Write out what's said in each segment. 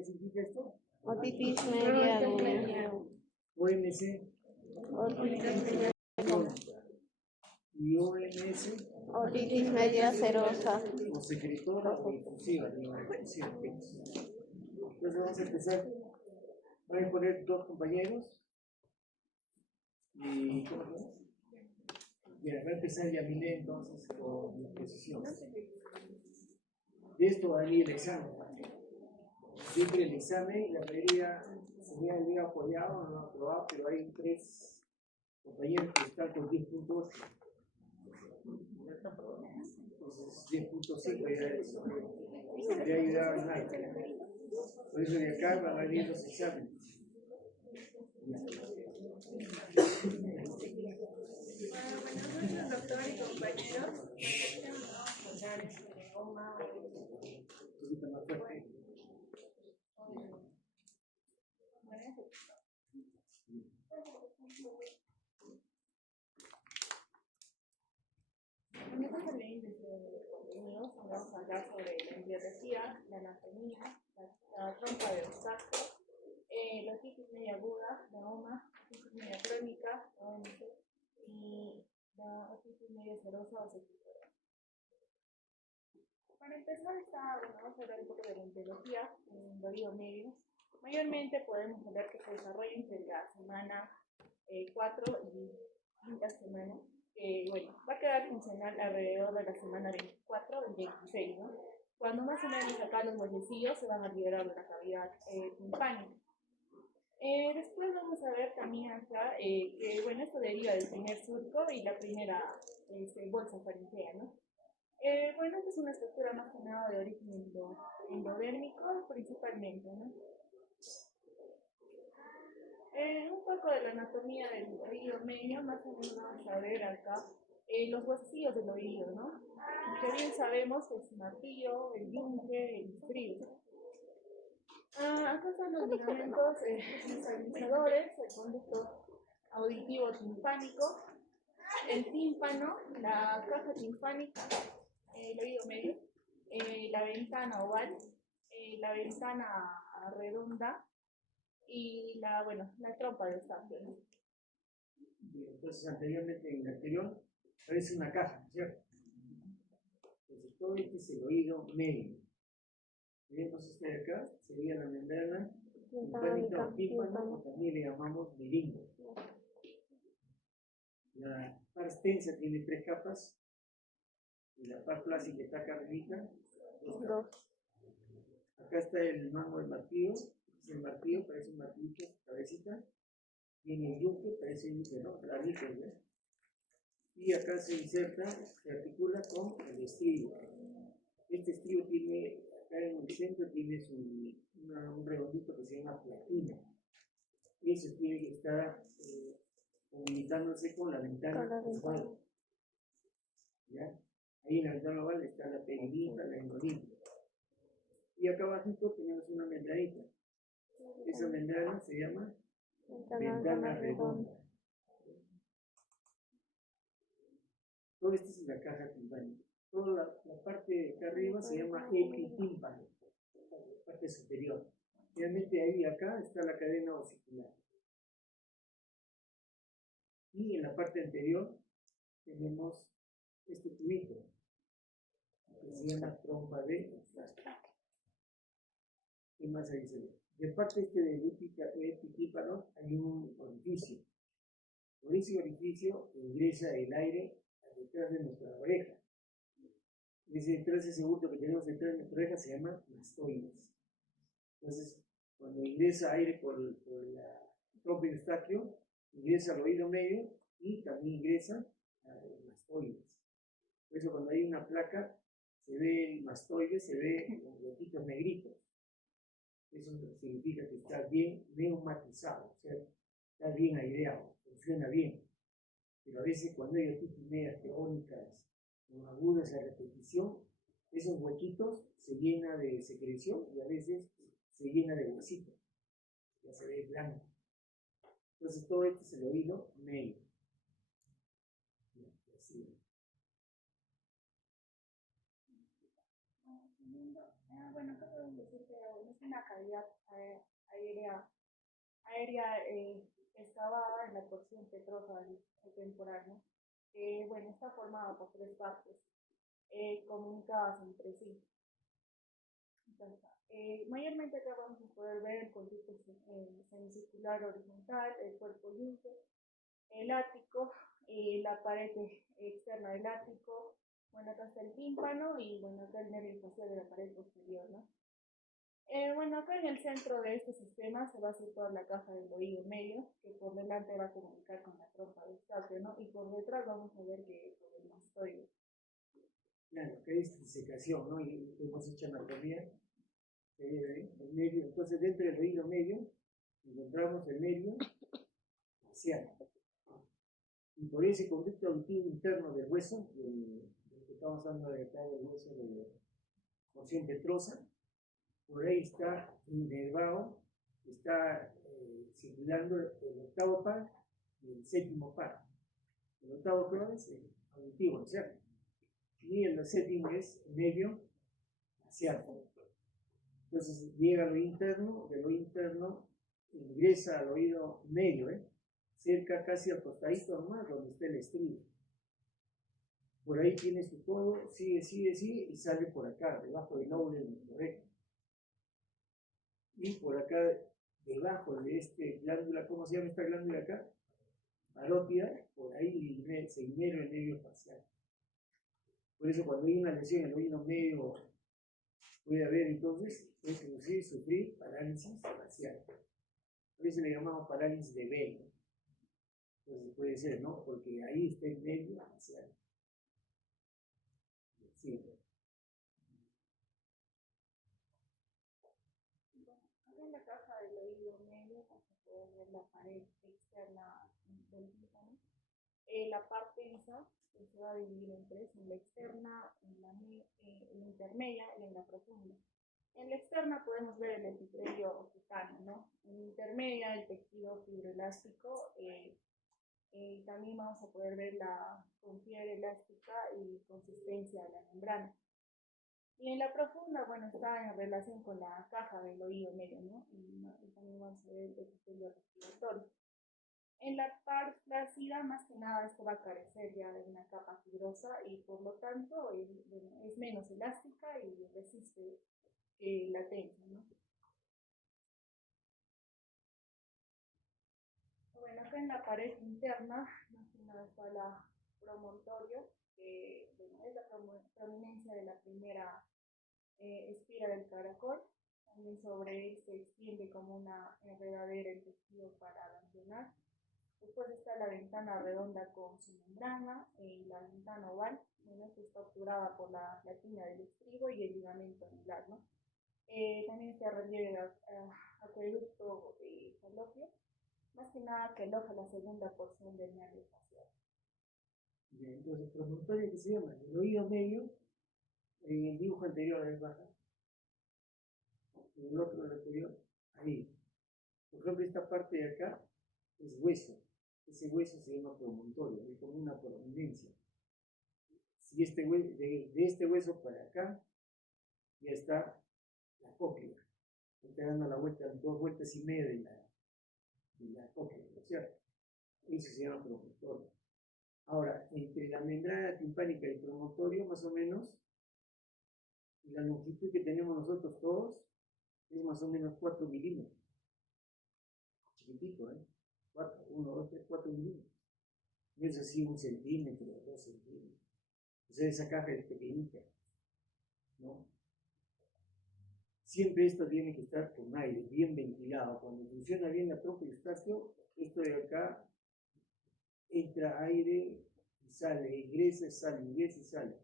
¿Qué significa esto? Otitis media aguda. OMC. Otitis media y OMS. Otitis media serosa. O secretora o difusiva. Entonces vamos a empezar. Voy a poner dos compañeros. Y ¿cómo se llama? Bien, va a empezar Yamile entonces con la exposición. De esto va a venir el examen. Siempre el examen, la mayoría se había apoyado, no aprobado, pero hay tres compañeros que están con 10.8. Entonces 10.5 ya ayudaban nada. Por eso de acá van a venir los exámenes. Buenos doctor y compañeros. Un poquito más fuerte. En esta ley de contenidos vamos a hablar sobre la embriología, la anatomía, la trompa de obstáculo, la otitis media aguda, la OMA, otitis media crónica, la OMC, y la otitis media serosa o secretora. Para empezar, vamos a hablar un poco de la embriología en el oído medio. Mayormente podemos hablar que se desarrolla entre la semana 4 y quinta semana. Bueno, va a quedar funcional alrededor de la semana 24 y 26, ¿no? Cuando más o menos acá los huesecillos se van a liberar de la cavidad timpánica. Después vamos a ver también acá que, bueno, esto deriva del primer surco y la primera bolsa faringea, ¿no? Bueno, esta es una estructura más que nada de origen endodérmico principalmente, ¿no? Un poco de la anatomía del oído medio, más o menos vamos a ver acá los huesillos del oído, ¿no? Que bien sabemos que es el martillo, el yunque, el estribo. Acá están los ligamentos estabilizadores, el conducto auditivo timpánico, el tímpano, la caja timpánica, el oído medio, la ventana oval, la ventana redonda y la trompa de obstáculo. Entonces anteriormente, en el anterior, parece una caja, ¿cierto? Entonces todo este es el oído medio. Entonces este de acá sería la membrana timpánica o tímpano, o también le llamamos meningo. La parte extensa tiene 3 capas y la parte plástica está acá arriba, 2 capas. Acá está el mango del martillo, es el martillo, parece un martillito, cabecita. Tiene el yunque, parece un yunque, ¿no? Clarito, ¿ves? Y acá se inserta, se articula con el estribo. Este estribo tiene, acá en el centro tiene un redondito que se llama platina. Y eso tiene que estar comunicándose con la ventana oval. ¿Ya? Ahí en la ventana oval está la peridita, la endodita. Y acá abajo tenemos una membranita. Esa membrana se llama ventana redonda. Todo esto es la caja timpánica. Toda la parte de acá arriba se llama epitímpano, la parte superior. Realmente ahí acá está la cadena osicular. Y en la parte anterior tenemos este tubito que se llama trompa de obstáculo. ¿Qué más ahí se ve? De parte del epitímpano hay un orificio. Por ese orificio ingresa el aire detrás de nuestra oreja. Ese bulto que tenemos detrás de nuestra oreja se llama mastoides. Entonces, cuando ingresa aire por la trompa de Eustaquio, ingresa al oído medio y también ingresa a los mastoides. Por eso, cuando hay una placa, se ve el mastoide, se ve los gotitos negritos. Eso significa que está bien neumatizado, o sea, está bien aireado, funciona bien. Pero a veces cuando hay otitis medias crónicas o agudas a repetición, esos huequitos se llenan de secreción y a veces se llena de huesitos. Ya se ve blanco. Entonces todo esto es el oído medio. Bueno, acá podemos decir que es una aérea excavada en la porción petrosa del temporal, ¿no? Que, bueno, está formada por tres partes comunicadas entre sí. Entonces, mayormente acá vamos a poder ver el conducto semicircular horizontal, el cuerpo limpio, el ático, la pared externa del ático, bueno, acá está el tímpano y bueno, acá el nervio facial de la pared posterior, ¿no? Bueno, acá en el centro de este sistema se va a situar la caja del oído medio, que por delante va a comunicar con la trompa del sacro, ¿no? Y por detrás vamos a ver que por el mastoide. Claro, que es disecación, ¿no? Y hemos hecho anatomía. El medio, entonces dentro del oído medio encontramos el medio facial. Y por ese conducto auditivo interno del hueso, del que estamos hablando de acá, del hueso de porción petrosa, por ahí está inervado, está circulando el octavo par y el séptimo par. El octavo par es el auditivo, ¿no es cierto? Y el séptimo es medio facial. Entonces llega a lo interno, de lo interno ingresa al oído medio, cerca casi al costadito nomás donde está el estribo. Por ahí tiene su codo, sigue y sale por acá, debajo del lóbulo del oreja. Y por acá, debajo de este glándula, ¿cómo se llama esta glándula acá? Parótida, por ahí se innerva el medio facial. Por eso cuando hay una lesión en el oído medio, puede haber entonces, puede sufrir parálisis facial. A veces le llamamos parálisis de Bell. Entonces puede ser, ¿no? Porque ahí está el medio facial. Sí. Acá en la caja del oído medio vamos a poder ver la pared externa del tímpano. La parte lisa que se va a dividir en tres, en la externa, en la intermedia y en la profunda. En la externa podemos ver el epitelio cutáneo, ¿no? En la intermedia el tejido fibroelástico, y también vamos a poder ver la fibra elástica y consistencia de la membrana. Y en la profunda, bueno, está en relación con la caja del oído medio, ¿no? Y también vamos a ver el epitelio respiratorio. En la parte flácida, más que nada, esto va a carecer ya de una capa fibrosa y por lo tanto es menos elástica y resiste la tensión, ¿no? Bueno, acá en la pared interna, más que nada está la promontorio, que bueno, es la prominencia de la primera espira del caracol. También sobre él se extiende como una enredadera el tejido paraganglionar. Después está la ventana redonda con su membrana y la ventana oval, bueno, que está obturada por la platina del estribo y el ligamento anular, ¿no? También está el relieve de acueducto falopio, más que nada que aloja la segunda porción del nervio facial. Bien, entonces, promontorio que se llama el oído medio, en el dibujo anterior es baja, en el otro el anterior, ahí. Por ejemplo, esta parte de acá es hueso. Ese hueso se llama promontorio, es como una prominencia. Si de este hueso para acá, ya está la cóclea. Está dando la vuelta, 2 vueltas y media de la cóclea, ¿no es cierto? Eso se llama promontorio. Ahora, entre la membrana timpánica y el promontorio, más o menos, la longitud que tenemos nosotros todos es más o menos 4 milímetros. Chiquitito, 4, 1, 2, 3, 4 milímetros. No es así 1 centímetro, 2 centímetros. O sea, esa caja es pequeñita, ¿no? Siempre esto tiene que estar con aire, bien ventilado. Cuando funciona bien la trompa y Eustaquio, esto de acá entra aire y sale, ingresa y sale, ingresa y sale.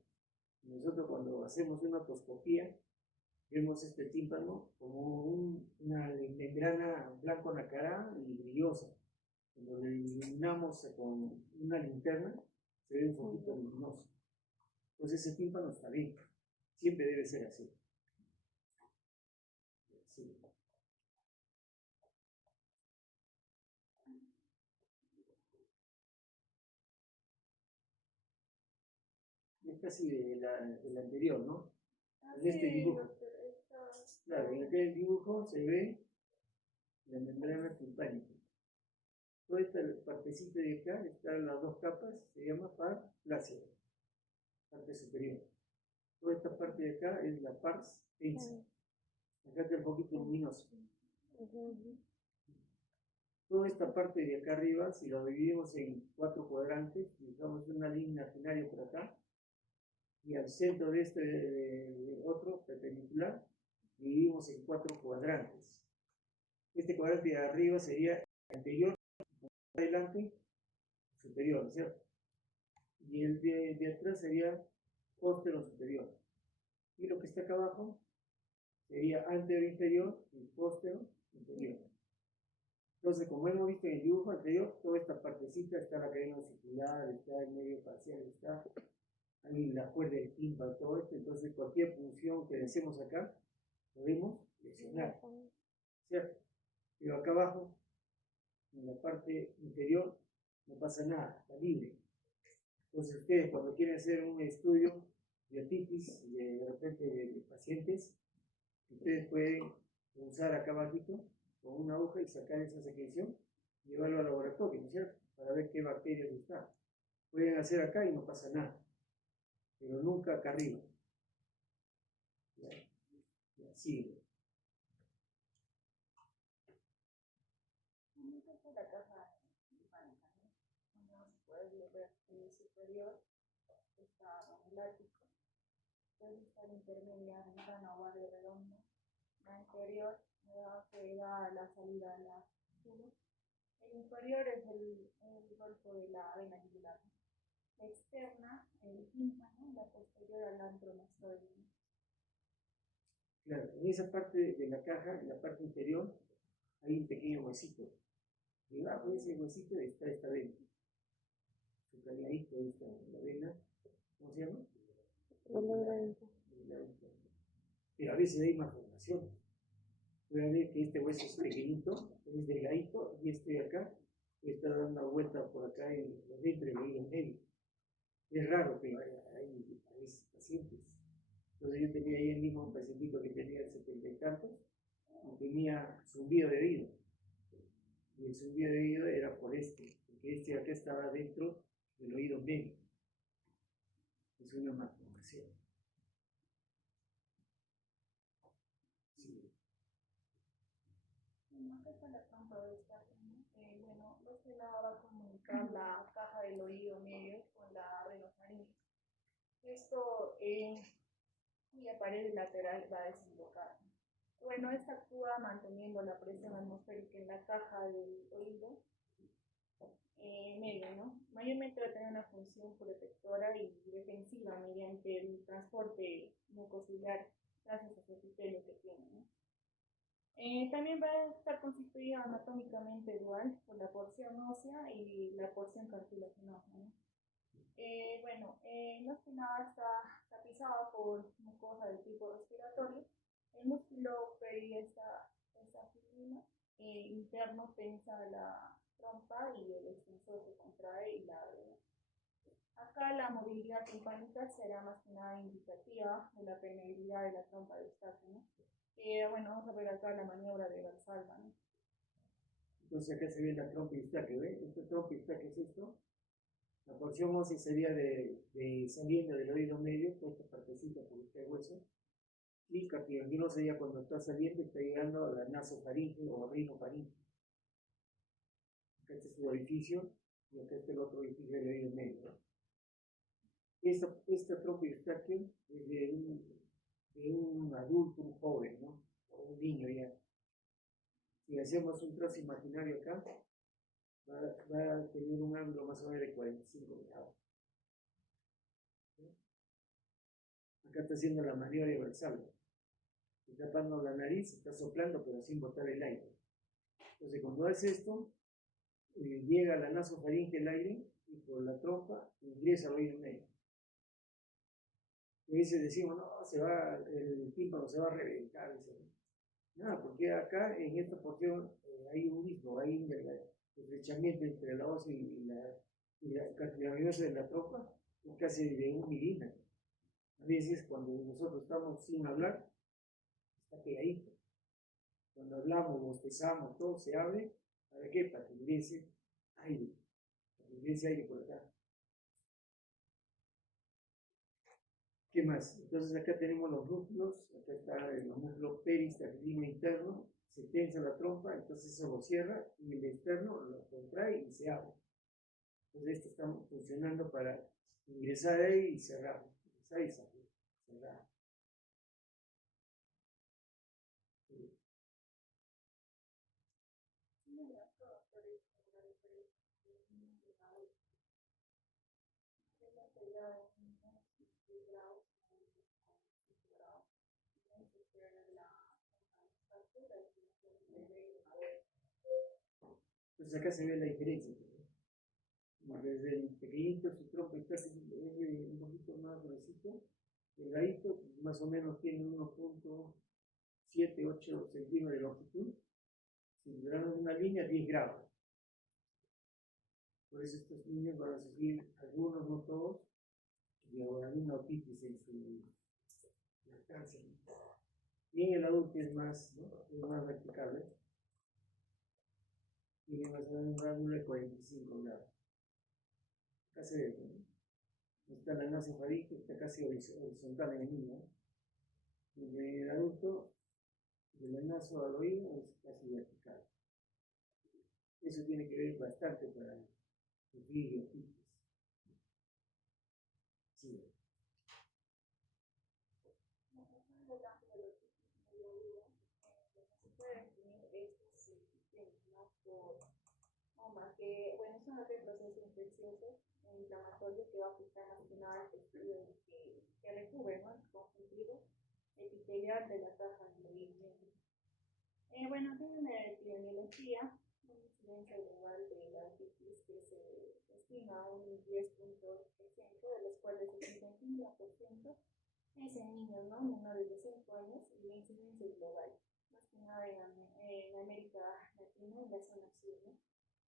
Nosotros cuando hacemos una otoscopía, vemos este tímpano como una membrana blanco nacarada y brillosa. Cuando lo iluminamos con una linterna, se ve un poquito luminoso. Entonces ese tímpano está bien. Siempre debe ser así. Sí. Es casi de la anterior, ¿no? En este dibujo. Claro, en aquel dibujo se ve la membrana timpánica. Toda esta partecita de acá, están las dos capas, se llama par plácida, parte superior. Toda esta parte de acá es la pars densa. Acá está un poquito luminoso. Toda esta parte de acá arriba, si lo dividimos en 4 cuadrantes, dibujamos una línea imaginaria por acá, y al centro de este otro perpendicular, dividimos en 4 cuadrantes. Este cuadrante de arriba sería anterior, adelante, superior, ¿no es cierto? Y el de atrás sería póstero superior. Y lo que está acá abajo sería anterior inferior y póstero inferior. Entonces, como hemos visto en el dibujo anterior, toda esta partecita está la cadena circular, está el medio parcial, está ahí la cuerda del tímpano, todo esto. Entonces, cualquier función que deseemos acá, podemos lesionar, ¿cierto? Pero acá abajo, en la parte inferior, no pasa nada, está libre. Entonces, ustedes cuando quieren hacer un estudio de otitis de repente de pacientes, ustedes pueden usar acá abajito con una aguja y sacar esa secreción y llevarlo al laboratorio, ¿no es cierto? Para ver qué bacterias están. Pueden hacer acá y no pasa nada, pero nunca acá arriba. Y así. La caja timpánica, ¿no? Como se puede ver, el superior está el ático, después está la intermedia, ventana ovario redondo, la inferior que da la salida a la tubo. El inferior es el golfo de la vena yugular. La externa, el tímpano, la posterior al antromastoide. Claro, en esa parte de la caja, en la parte inferior, hay un pequeño huesito. Debajo de ese huesito está esta vena. Su calladito, esta la vena, ¿cómo se llama? Pero a veces hay malformación. Pueden ver que este hueso es pequeñito, es delgadito, y este de acá está dando una vuelta por acá dentro del oído medio. Es raro, pero hay pacientes. Entonces yo tenía ahí el mismo pacientito que tenía el 70 y tantos, y tenía zumbido de oído. Y el zumbido de oído era por porque este de acá estaba dentro del oído medio. Es una malformación. Sí. Acá está la trompa de Starling. Bueno, este lado va a comunicar la caja del oído medio con la renofaringe. Esto vía pared lateral va a desembocar. Bueno, esta actúa manteniendo la presión atmosférica en la caja del oído medio, ¿no? Mayormente va a tener una función protectora y defensiva mediante el transporte mucociliar gracias a su epitelio que tiene, ¿no? También va a estar constituida anatómicamente dual por la porción ósea y la porción cartilaginosa, ¿no? Bueno, más que nada está tapizada por mucosa de tipo respiratorio. El músculo periestafilino interno tensa la trompa y el extensor se contrae y la abre. Acá la movilidad timpánica será más que nada indicativa de la permeabilidad de la trompa de Eustaquio, ¿no? Bueno, vamos a ver acá la maniobra de Valsalva, ¿no? Entonces acá se ve la trompa de Eustaquio, ¿ves? Esta trompa de Eustaquio es esto. La porción ósea sería de saliendo del oído medio, toda esta partecita por este hueso. Y cartilaginosa sería cuando está saliendo y está llegando a la nasofaringe o rinofaringe. Acá este es el orificio y acá está el otro orificio del oído medio, ¿no? Esta trompa de Eustaquio es de un adulto, un joven, ¿no? O un niño ya. Si hacemos un trazo imaginario acá, va a tener un ángulo más o menos de 45 grados. ¿Sí? Acá está haciendo la maniobra de Valsalva. Está tapando la nariz, está soplando, pero sin botar el aire. Entonces, cuando hace esto, llega a la nasofaringe el aire y por la trompa ingresa al oído medio. Y a veces decimos, no, el tímpano se va a reventar. Nada, porque acá en esta porción hay un mismo, hay un estrechamiento entre la ósea y la cartilaginosa de la trompa, es casi de 1 milímetro. A veces cuando nosotros estamos sin hablar, está pegadito. Cuando hablamos, bostezamos, todo se abre, ¿para qué? Para que ingrese aire, para que ingrese aire por acá. ¿Qué más? Entonces acá tenemos los músculos, acá está el músculo peristernino interno, se tensa la trompa, entonces eso lo cierra y el externo lo contrae y se abre. Entonces esto está funcionando para ingresar aire y cerrar, ingresar y salir, cerrar. Entonces acá se ve la diferencia. Desde el pequeñito su trompa está un poquito más gruesito, delgadito, más o menos tiene 1.7, 8 centímetros de longitud. Si logramos una línea, 10 grados. Por eso estos niños van a sufrir, algunos, no todos, de alguna otitis en su lactancia. Y en el adulto es más, ¿no? Es más practicable. Tiene más o menos un ángulo de 45 grados. Acá se ve, ¿no? Está la nasofaringe, está casi horizontal en el niño. En el adulto, de la naso al oído es casi vertical. Eso tiene que ver bastante para sufrir de otitis. Sí. Que, bueno, es un proceso infeccioso inflamatorio que va a afectar más que nada al tejido que recubre, ¿no? El conjuntivo epitelial de la caja endometrial. Bueno, tiene una epidemiología, una incidencia global de la otitis que se estima a un 10.2%, de los cuales el 51% es en niños, ¿no? Menores de 5 años, y la incidencia es global, más que nada en América Latina, en la zona sur, ¿no?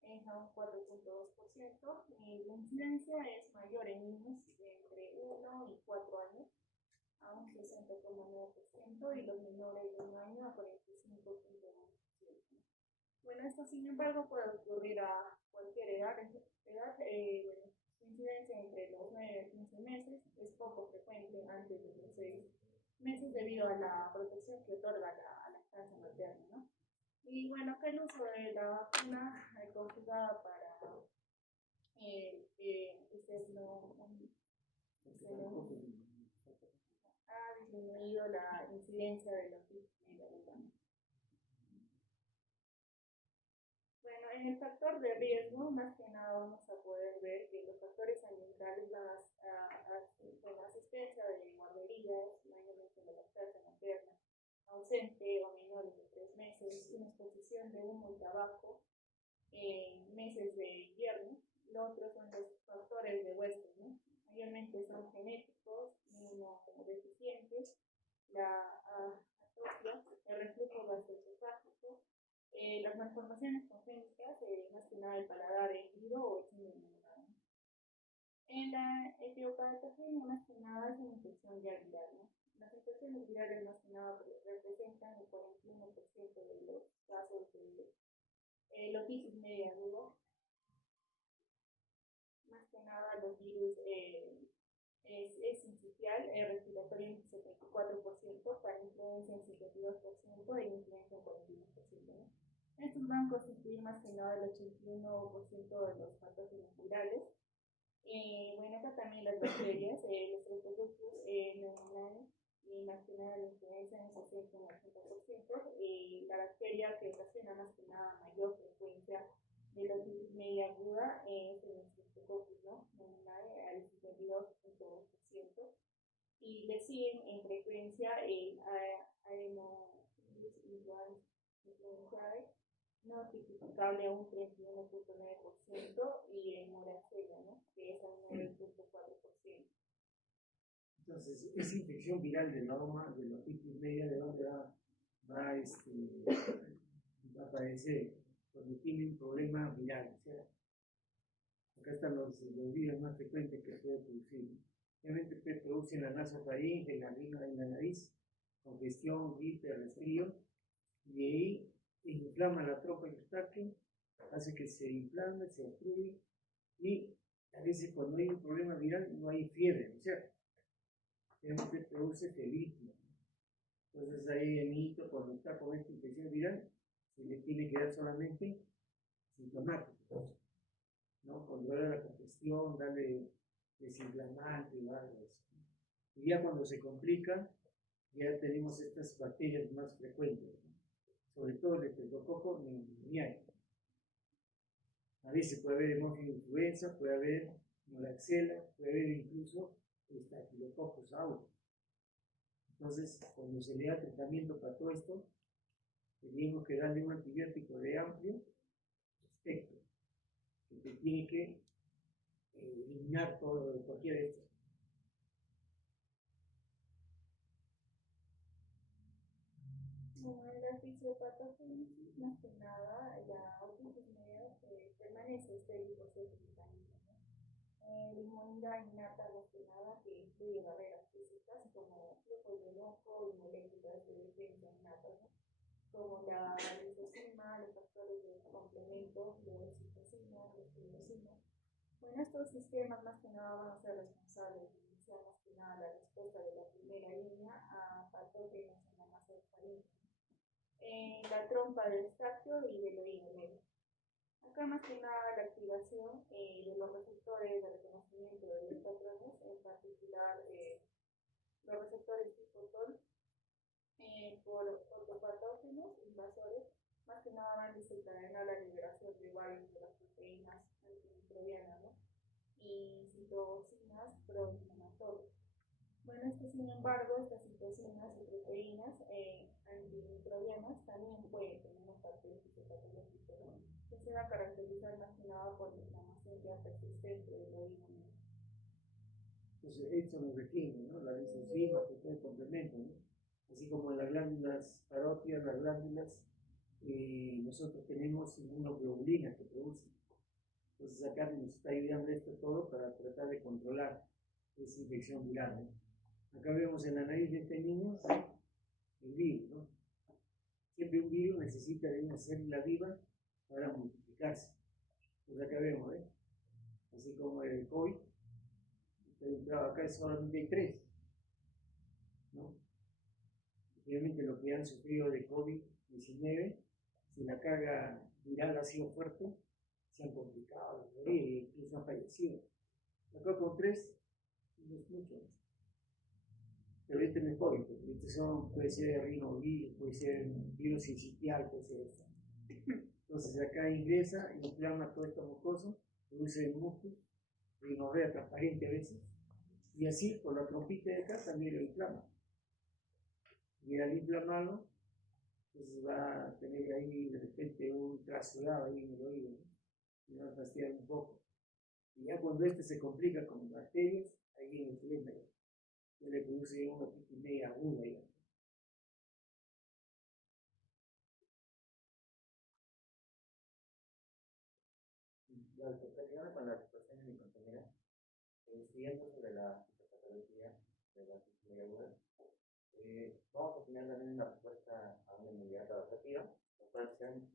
Es a un 4.2%, y la incidencia es mayor en niños de entre 1 y 4 años, a un 60.9%, y los menores de 1 año a 45.1%. Bueno, esto sin embargo puede ocurrir a cualquier edad. Bueno, su incidencia entre los 9 y 15 meses es poco frecuente antes de los 6 meses debido a la protección que otorga la lactancia materna, ¿no? Y bueno, acá el uso de la vacuna conjugada para ha disminuido la incidencia de la otitis media grave. Bueno, en el factor de riesgo, más que nada vamos a poder ver que los factores ambientales van a asistencia de guarderías, mayormente de lactancia materna, ausente o menores de 3 meses, una exposición de humo y tabaco en meses de invierno. Los otros son los factores de huésped, ¿no? Mayormente son genéticos, inmunodeficientes, la atrofia, el reflujo gastroesofágico, las malformaciones congénitas, más que nada el paladar hendido o el síndrome de Down. En la etiopatogenia, más que nada es una infección ya viral, ¿no? Las infecciones virales más que nada representan el 41% de los casos de otitis media aguda. Más que nada los virus es sincitial, respiratorio en 74%, para influencia en 52% e influencia en 41%, ¿no? Estos van a constituir más que nada el 81% de los patógenos virales. Bueno, acá también las bacterias, los Streptococcus pneumoniae, y más que nada la influencia en 60 y 80%. La bacteria que ocasiona más que nada mayor frecuencia de la otitis media aguda es el Streptococcus, ¿no? Pneumoniae al 52.2%. Y le siguen en frecuencia el Aedes no tipificable a un 31.9%, y el Moraxella, ¿no? Que es a un 9.4%. Entonces, esa infección viral de la otitis media, ¿de dónde va a aparecer? Cuando tiene un problema viral. O sea, acá están los virus más frecuentes que puede producir. Obviamente produce en la nasofaringe, en la nariz, congestión, gripe, resfrío, y ahí inflama la trompa eustáqueo, hace que se inflame, se obstruye, y a veces cuando hay un problema viral no hay fiebre, ¿no es cierto? Siempre produce febrícula. Entonces ahí el niñito cuando está con esta infección viral, se le tiene que dar solamente sintomático, ¿no? Controlar la congestión, darle desinflamante y algo de eso. Y ya cuando se complica, ya tenemos estas bacterias más frecuentes, ¿no? Sobre todo el estreptococo pneumoniae. A veces puede haber hemófilo influenza, puede haber moraxella, puede haber incluso estafilococcus aureus. Entonces, cuando se le da tratamiento para todo esto, tenemos que darle un antibiótico de amplio espectro, que tiene que eliminar todo, cualquier de estos. Como en la fisiopatogénesis, más que nada, la otitis media permanece estéril por ciertos mecanismos, ¿no? La inmunidad innata, más que nada, que incluye barreras físicas como flujos de moco y moléculas de defensa innatas, ¿no? Como la lisocima, los factores de complemento, la oxitocina, la tirosina. Bueno, estos sistemas más que nada van a ser responsables de iniciar más que nada la respuesta de la primera línea a patógenos en la masa encefálica, en la trompa del Eustaquio y del oído medio. Acá más que nada la activación de los receptores de reconocimiento de los patrones, en particular los receptores tipo TOL, por ortopatógenos invasores, más que nada van a desencadenar la liberación de varias de las proteínas antimicrobianas, ¿no? Y citocinas proinflamatorias. Bueno, sin embargo, estas citocinas y proteínas antimicrobianas también pueden tener un papel fisiopatológico, ¿no? Que se va a caracterizar más que nada por la inflamación ya persistente del oído. Entonces, esto nos define, ¿no? La lisocima, que es el complemento, ¿no? Así como en las glándulas parótidas, las glándulas, nosotros tenemos inmunoglobulinas que producen. Entonces acá nos está ayudando esto todo para tratar de controlar esa infección viral, ¿no? Acá vemos en la nariz de este niño el virus, ¿no? Siempre un virus necesita de una célula viva para multiplicarse. Entonces acá vemos, ¿eh? Así como el COVID, acá solamente hay 3, ¿no? Obviamente los que han sufrido de COVID-19, si la carga viral ha sido fuerte, se han complicado, ¿no? E incluso han fallecido. Acá con 3 no es mucho. Pero este no es COVID, este puede ser rinovirus, puede ser virus sincitial, puede ser esto. Entonces acá ingresa, inflama todo esto mucoso, produce el músculo, rinorrea transparente a veces, y así por la trompita de acá también lo inflama. Y al inflamarlo, entonces va a tener ahí de repente un trasudado ahí en el oído, ¿no? Y va a fastidiar un poco. Y ya cuando este se complica con bacterias, ahí viene el problema. Ya le produce una otitis media aguda. La continuando con la situación de mi compañera, siguiendo sobre la patología de la otitis media aguda, vamos a tener también una respuesta a una inmunidad adaptativa, la cual sean,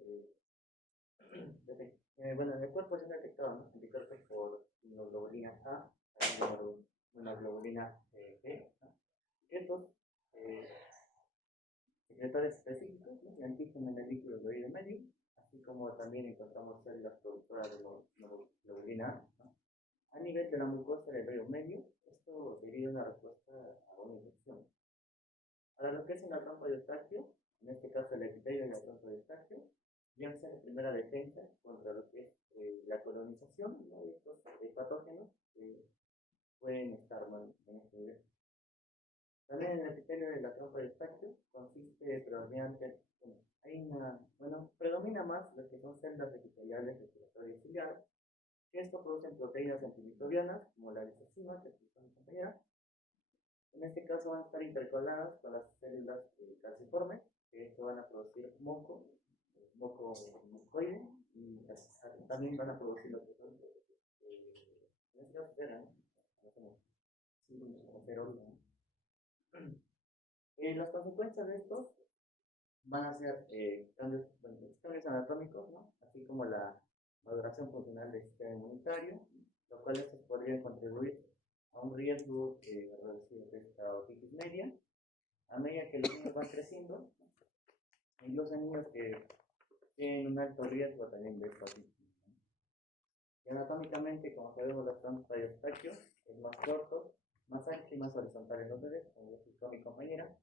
bueno, en el cuerpo se han detectado anticuerpos por inmunoglobulina A, inmunoglobulina G, y estos secretores específicos, ¿no? Y antígeno en el líquido del oído medio, así como también encontramos células productoras de inmunoglobulina A, ¿no? A nivel de la mucosa del oído medio, esto debido a una respuesta a una infección. Ahora, lo que es en la trompa de Eustaquio, en este caso el epitelio de la trompa de Eustaquio, ya sea la primera defensa contra lo que es la colonización, ¿no? De estos patógenos que pueden estar mal en este nivel. También en el epitelio de la trompa de Eustaquio consiste predominante, predomina más lo que son células epiteliales respiratorias ciliares, que esto producen proteínas antimicrobianas como la lisocima, que explicó mi compañera. En este caso van a estar intercaladas con las células calciformes, que esto van a producir moco mucoide, y también van a producir lo que son, en este caso, cera, ¿no? Como cerola, ¿no? Las consecuencias de esto van a ser cambios anatómicos, ¿no? Así como la maduración funcional del sistema inmunitario, lo cual estos podrían contribuir a un riesgo reducido de esta otitis media. A medida que los niños van creciendo, incluso niños que tienen un alto riesgo también de esta otitis. Y anatómicamente, como sabemos, la trompa de Eustaquio es más corto, más ancho y más horizontal en los bebés, como lo explicó mi compañera.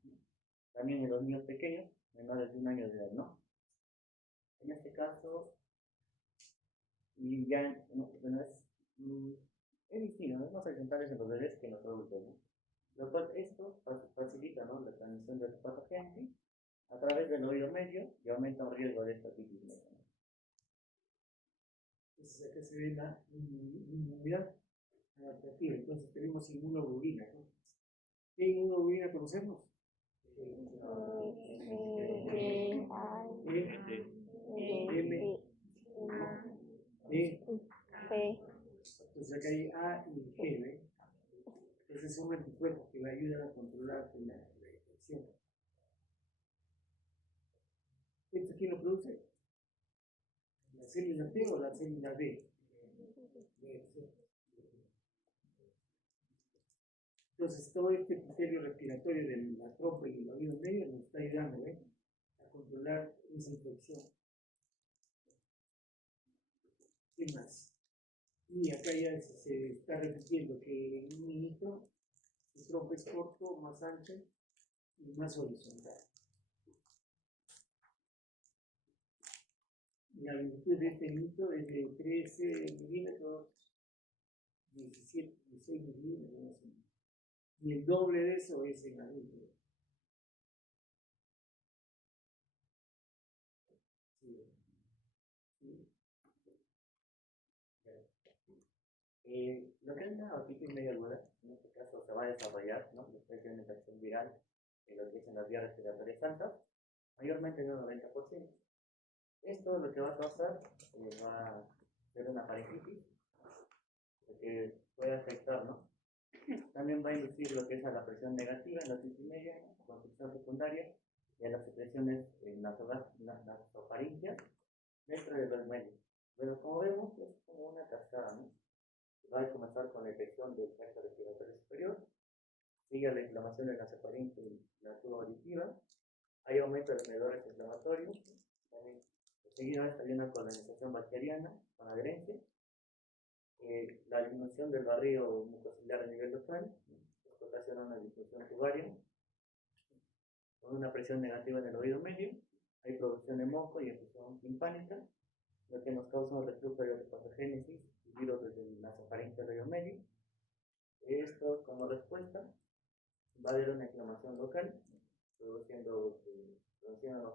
También en los niños pequeños, menores de 1 año de edad, ¿no? En este caso, y ya, bueno, es distinto, ¿no? Es más horizontal en los bebés que en los adultos, ¿no? Lo cual esto facilita, ¿no?, la transmisión del patogénesis a través del oído medio y aumenta el riesgo de esta otitis media. Entonces acá se ve la inmunidad adaptativa. Entonces tenemos inmunoglobulina, ¿no? ¿Qué inmunoglobulina conocemos? Entonces acá hay A y G, ¿ve? Esos son anticuerpos que le ayudan a controlar la infección. ¿Esto quién lo produce? ¿La célula T o la célula B? Entonces todo este epitelio respiratorio de la trompa y el oído medio nos está ayudando, ¿eh?, a controlar esa infección. ¿Qué más? Y acá ya se está repitiendo que un niñito, su trompa es corto, más ancho y más horizontal. La longitud de este mito es de 13 milímetros, 17, 16 milímetros, más o menos. Y el doble de eso es en adulto. Lo que es la otitis media aguda, en este caso se va a desarrollar, ¿no?, después de una infección viral en lo que es en las vías respiratorias altas, mayormente en un 90%. Esto lo que va a causar va a ser una faringitis, que puede afectar, ¿no? También va a inducir lo que es a la presión negativa en la otitis media, constricción secundaria, y a las secreciones nasofaringias dentro del oído medio. Pero como vemos, es como una cascada, ¿no? Va a comenzar con la infección del tracto respiratorio superior, sigue la inflamación de la nasofaringe y la tuba auditiva, hay aumento de los medidores inflamatorios, también seguida esta hay una colonización bacteriana con adherencia, la disminución del barrido mucociliar a nivel local, esto ocasiona una disfunción tubaria, con una presión negativa en el oído medio, hay producción de moco y efusión timpánica, lo que nos causa un reflujo de patogénesis y virus desde el nasofaringe al oído medio. Esto, como respuesta, va a haber una inflamación local, produciendo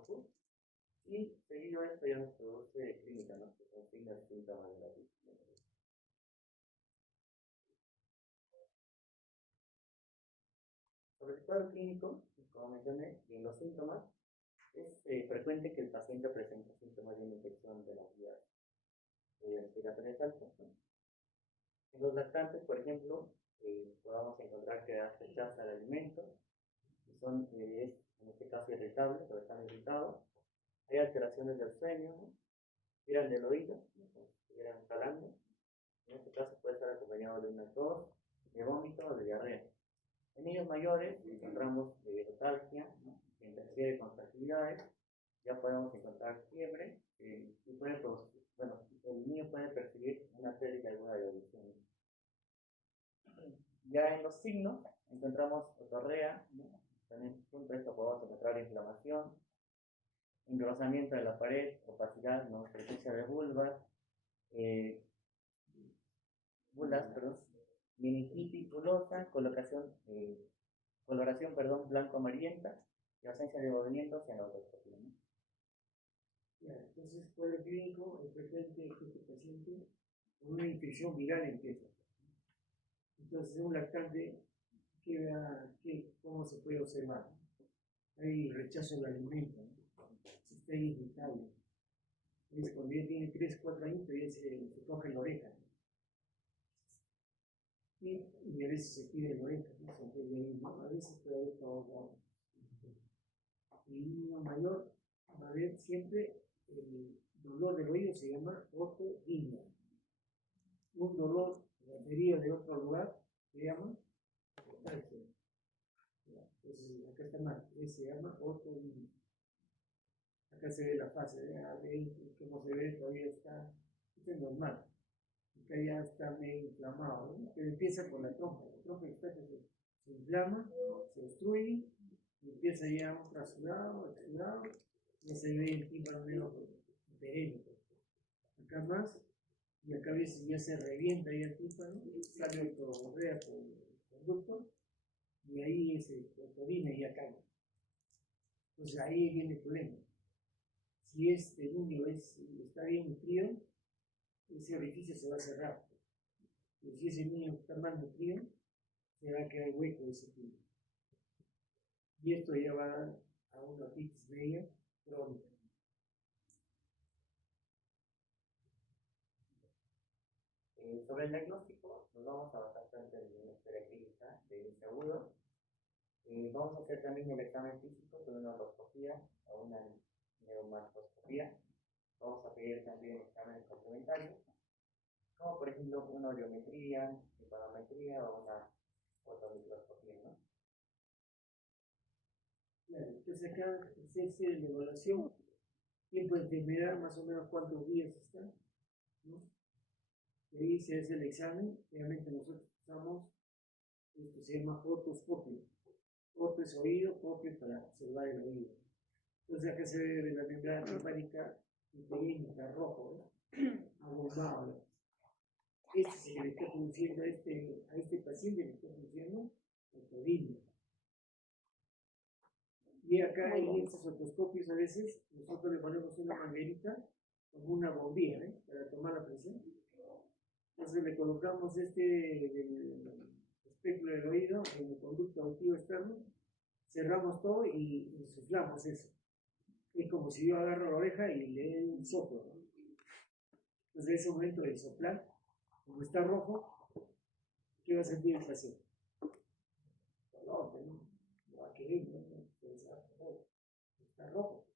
pus, y seguido a esto ya nos produce clínica, ¿no?, que son signos y síntomas de la otitis. Sobre el cuadro clínico, como mencioné, y en los síntomas, es frecuente que el paciente presente síntomas de una infección de las vías respiratorias altas, ¿no? En los lactantes, por ejemplo, podamos encontrar que rechaza el alimento, es en este caso irritable, o están irritados, hay alteraciones del sueño, ¿no?, tiran del oído, estuvieran jalando, en este caso puede estar acompañado de una tos, de vómito o de diarrea. En niños mayores encontramos letargia, ¿no?, que interfiere con las actividades, ya podemos encontrar fiebre, y puede producir, bueno, el niño puede percibir una pérdida aguda de audición. Ya en los signos encontramos otorrea, ¿no?, también junto a esto podemos encontrar inflamación, engrosamiento de la pared, opacidad, ¿no?, presencia de vulvas, meningitis bulosa, coloración blanco-amarillenta y ausencia de movimientos en la otoscopia, ¿no? Entonces, cuadro clínico es frecuente que este paciente con una infección viral empieza. Entonces, un lactante, ¿cómo se puede observar? Hay rechazo del alimento, ¿no?, si está irritable. Es cuando ya tiene 3, 4 años, ya se coge la oreja. Y a veces se pide la oreja, ¿no? A veces puede haber todo. el niño mayor va a ver siempre el dolor del oído, se llama otorrino. Un dolor referido de otro lugar se llama otalgia. Entonces, acá está mal, se llama otorrino. Acá se ve la fase, como se ve, todavía está normal. Acá ya está medio inflamado, ¿no? Pero empieza por la trompa está que se inflama, se obstruye, y empieza ya un rasurado, exudado, ya se ve el tímpano medio perenne. Acá más, y acá a veces ya se revienta ya el tímpano, sale ortorrea por el conducto, y ahí se otorina y acá. Entonces ahí viene el problema. Si este niño está bien nutrido, ese orificio se va a cerrar. Pero si ese niño está mal nutrido, se va a quedar hueco ese niño. Y esto ya va a dar a una otitis media crónica. Sobre el diagnóstico, nos vamos a basar tanto en la historia clínica de inicio agudo. Vamos a hacer también el examen físico con una endoscopía o una neumacroscopía. Vamos a pedir también exámenes complementarios, como por ejemplo una audiometría, hispanometría o una fotomicroscopía, ¿no? Claro, entonces acá se hace la evaluación, tiempo de enfermedad, más o menos cuántos días está, ¿no? Y ahí se hace el examen, realmente nosotros usamos, esto se llama otoscopio. Oto es oído, copio para observar el oído. Entonces acá se ve la membrana timpánica interínea, rojo, abombado, ¿no? Este es el que le está produciendo a este paciente, le está produciendo otorrino. Y acá en estos otoscopios a veces nosotros le ponemos una manguerita como una bombilla, ¿eh? Para tomar la presión. Entonces le colocamos del espéculo del oído en el conducto auditivo externo, cerramos todo y insuflamos eso. Es como si yo agarro la oreja y le doy un soplo, ¿no? Entonces en ese momento de soplar, como está rojo, ¿qué va a sentir el paciente? Dolor, ¿no? No va a querer, ¿no? Está rojo.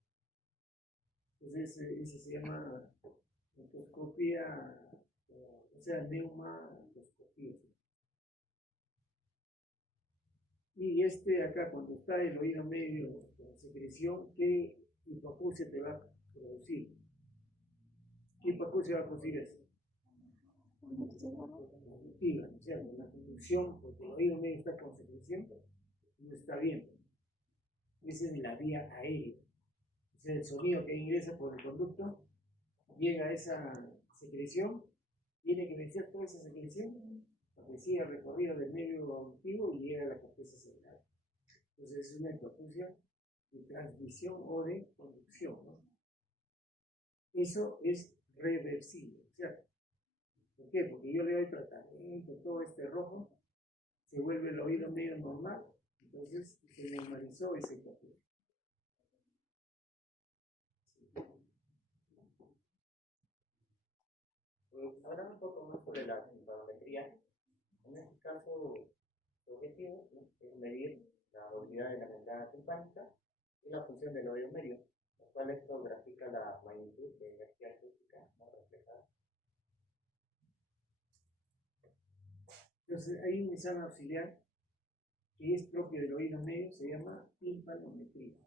Entonces eso se llama otoscopía, o sea, neumacroscopía. Y acá, cuando está el oído medio con secreción, ¿qué hipoacusia te va a producir? ¿Qué hipoacusia va a producir eso? Conductiva, o sea, la conducción, porque el oído medio está con secreción, no está bien. Esa es la vía aérea. O sea, el sonido que ingresa por el conducto llega a esa secreción, tiene que vencer toda esa secreción para que siga el recorrido del medio auditivo y llega a la corteza cerebral. Entonces es una hipoacusia de transmisión o de conducción, ¿no? Eso es reversible, ¿cierto? ¿Por qué? Porque yo le doy tratamiento, todo este rojo, se vuelve el oído medio normal, entonces se normalizó esa hipoacusia. Hablando un poco más sobre la hispanometría, en este caso, su objetivo, ¿no?, es medir la movilidad de la membrana timpánica y la función del oído medio, lo cual esto grafica la magnitud de energía acústica no reflejada. Entonces hay un examen auxiliar que es propio del oído medio, se llama timpanometría.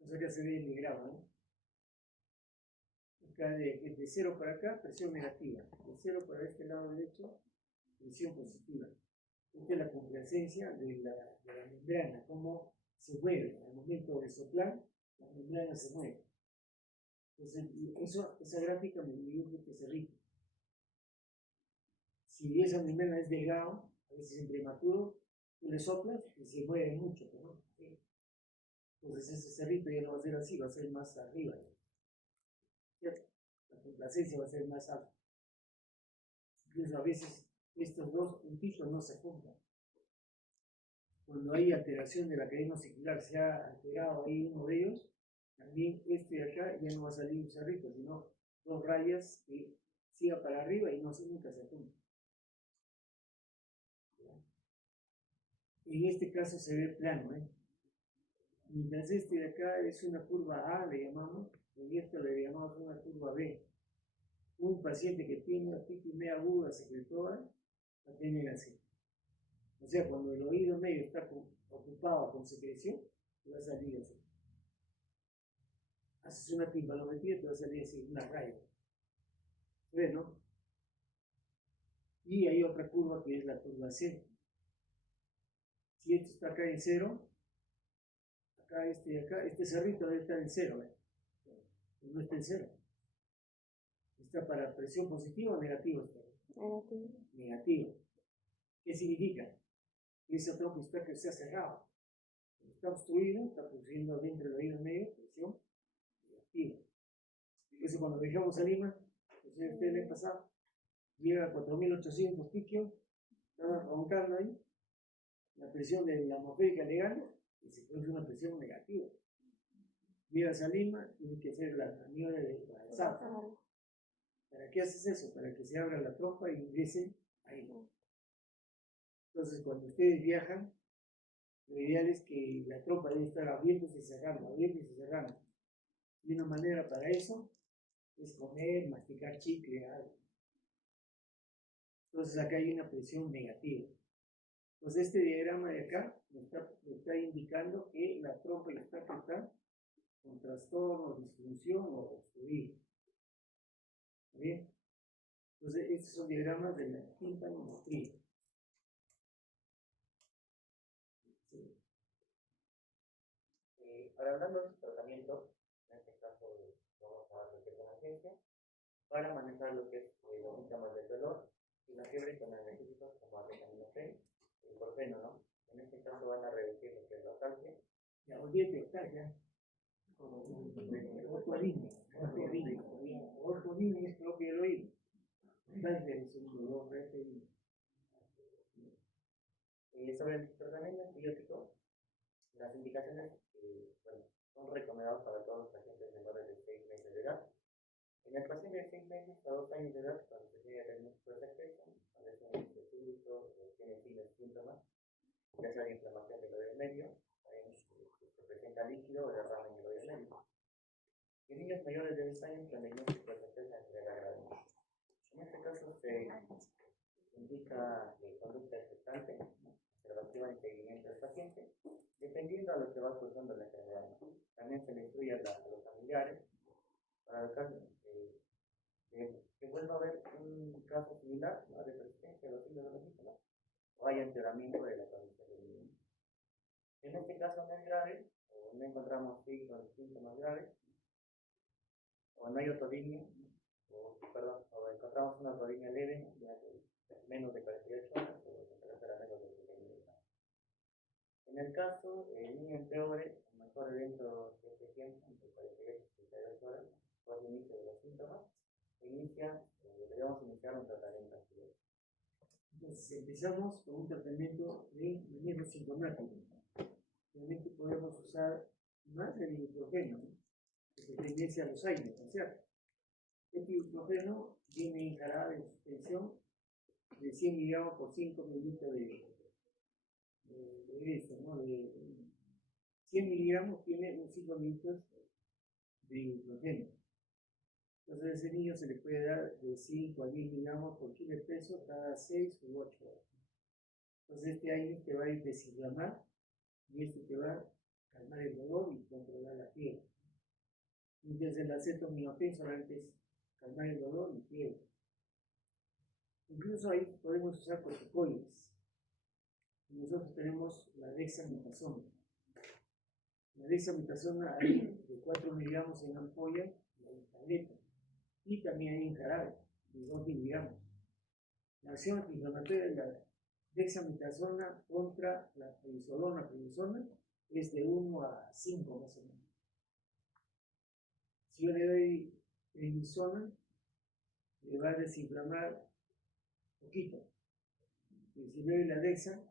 Entonces acá se ve el grado, ¿no? Acá de 0 para acá, presión negativa. De 0 para este lado derecho, presión positiva. Esta es la complacencia de la membrana, cómo se mueve. Al momento de soplar, la membrana se mueve. Entonces, esa gráfica me dice que se ríe. Si esa membrana es delgada, a veces en prematuro, tú le soplas y se mueve mucho, ¿no? Entonces ese cerrito ya no va a ser así, va a ser más arriba, ¿cierto? La complacencia va a ser más alta. Incluso a veces estos dos puntitos no se juntan. Cuando hay alteración de la cadena osicular, se ha alterado ahí uno de ellos, también de acá ya no va a salir un cerrito, sino dos rayas que sigan para arriba y nunca se juntan. En este caso se ve plano, ¿eh? Mientras este de acá es una curva A, le llamamos, y esto le llamamos una curva B. Un paciente que tiene otitis media aguda secretora va a tener así. O sea, cuando el oído medio está ocupado con secreción, te va a salir así. Haces una timpanometría, te va a salir así, una raya. ¿Ves, no? Y hay otra curva que es la curva C. Si esto está acá en 0, acá, este cerrito debe estar en 0, ¿eh? No está en 0. Está para presión positiva o negativa. Negativo. Negativo. ¿Qué significa? Que ese trompo está que se ha cerrado. Está obstruido, está produciendo dentro del oído medio presión negativa. Entonces cuando viajamos a Lima, pues a usted le ha pasado, llega a 4.800 piquios, estaba roncando ahí, la presión de la atmosférica legal, y se produce una presión negativa. Llegas a Lima, tienes que hacer la maniobra de alzada. ¿Para qué haces eso? Para que se abra la trompa y ingrese ahí. Entonces, cuando ustedes viajan, lo ideal es que la trompa debe estar abriéndose y cerrando, abriéndose y cerrando. Y una manera para eso es comer, masticar chicle, algo. Entonces, acá hay una presión negativa. Entonces, este diagrama de acá me está indicando que la trompa y está con trastorno, disfunción o obstruido. ¿Bien? Entonces, estos son diagramas de la timpanometría. Sí. Ahora hablando de tratamiento, en este caso vamos a dar lo que es analgesia, para manejar lo que es los síntomas del dolor y la fiebre con analgésicos como la vitamina C y el ibuprofeno, ¿no? En este caso van a reducir lo que es la calcia. Ya, olvídate, está ya. Ortodina es propio del oído. Es un dolor referido. Sobre el tratamiento antibiótico, las indicaciones bueno, son recomendadas para todos los pacientes menores de 6 meses de edad. En el paciente de 6 meses a 2 años de edad, cuando se llega a diagnóstico de efecto, cuando es un súbito, tiene signos y síntomas, ya sea de inflamación del oído medio, se presenta líquido o derrame en el oído medio. Y en niños mayores de 10 años, con diagnóstico de certeza de la gravedad. En este caso se indica conducta expectante, observativa y seguimiento del paciente, dependiendo a lo que va cursando la enfermedad. También se le incluye a los familiares, para el caso que vuelva a haber un caso similar, ¿no?, de persistencia de los signos de los síntomas, o hay empeoramiento de la condición del niño. En este caso no es grave, o no encontramos signos de síntomas graves, o no hay otodinia, o encontramos una otodinia leve, ya de menos de 48 horas, o temperatura menos de 70 horas. En el caso, el niño empeore, o mejore dentro de este tiempo, entre 48 y 72 horas, por el inicio de los síntomas, debemos iniciar un tratamiento antibiótico. Entonces empezamos con un tratamiento de manejo sintomático. Realmente podemos usar más el ibuprofeno, ¿no?, que se tendencia a los aires, ¿no es cierto? Este ibuprofeno viene en jarabe de suspensión de 100 miligramos por 5 minutos de esto, ¿no? De 100 miligramos tiene 5 minutos de ibuprofeno. Entonces a ese niño se le puede dar de 5 a 10 miligramos por kilo de peso cada 6 u 8 horas. Entonces este aire te va a desinflamar y este te va a calmar el dolor y controlar la fiebre. Entonces el acetaminofén solamente es calmar el dolor y fiebre. Incluso ahí podemos usar corticoides. Nosotros tenemos la dexametasona. La dexametasona hay de 4 miligramos en ampolla y en tableta. Y también hay en jarabe de 2 miligramos. La acción antiinflamatoria de la dexametasona contra la prednisona es de 1 a 5 más o menos. Si yo le doy prednisona, le va a desinflamar poquito. Y si le doy la dexa,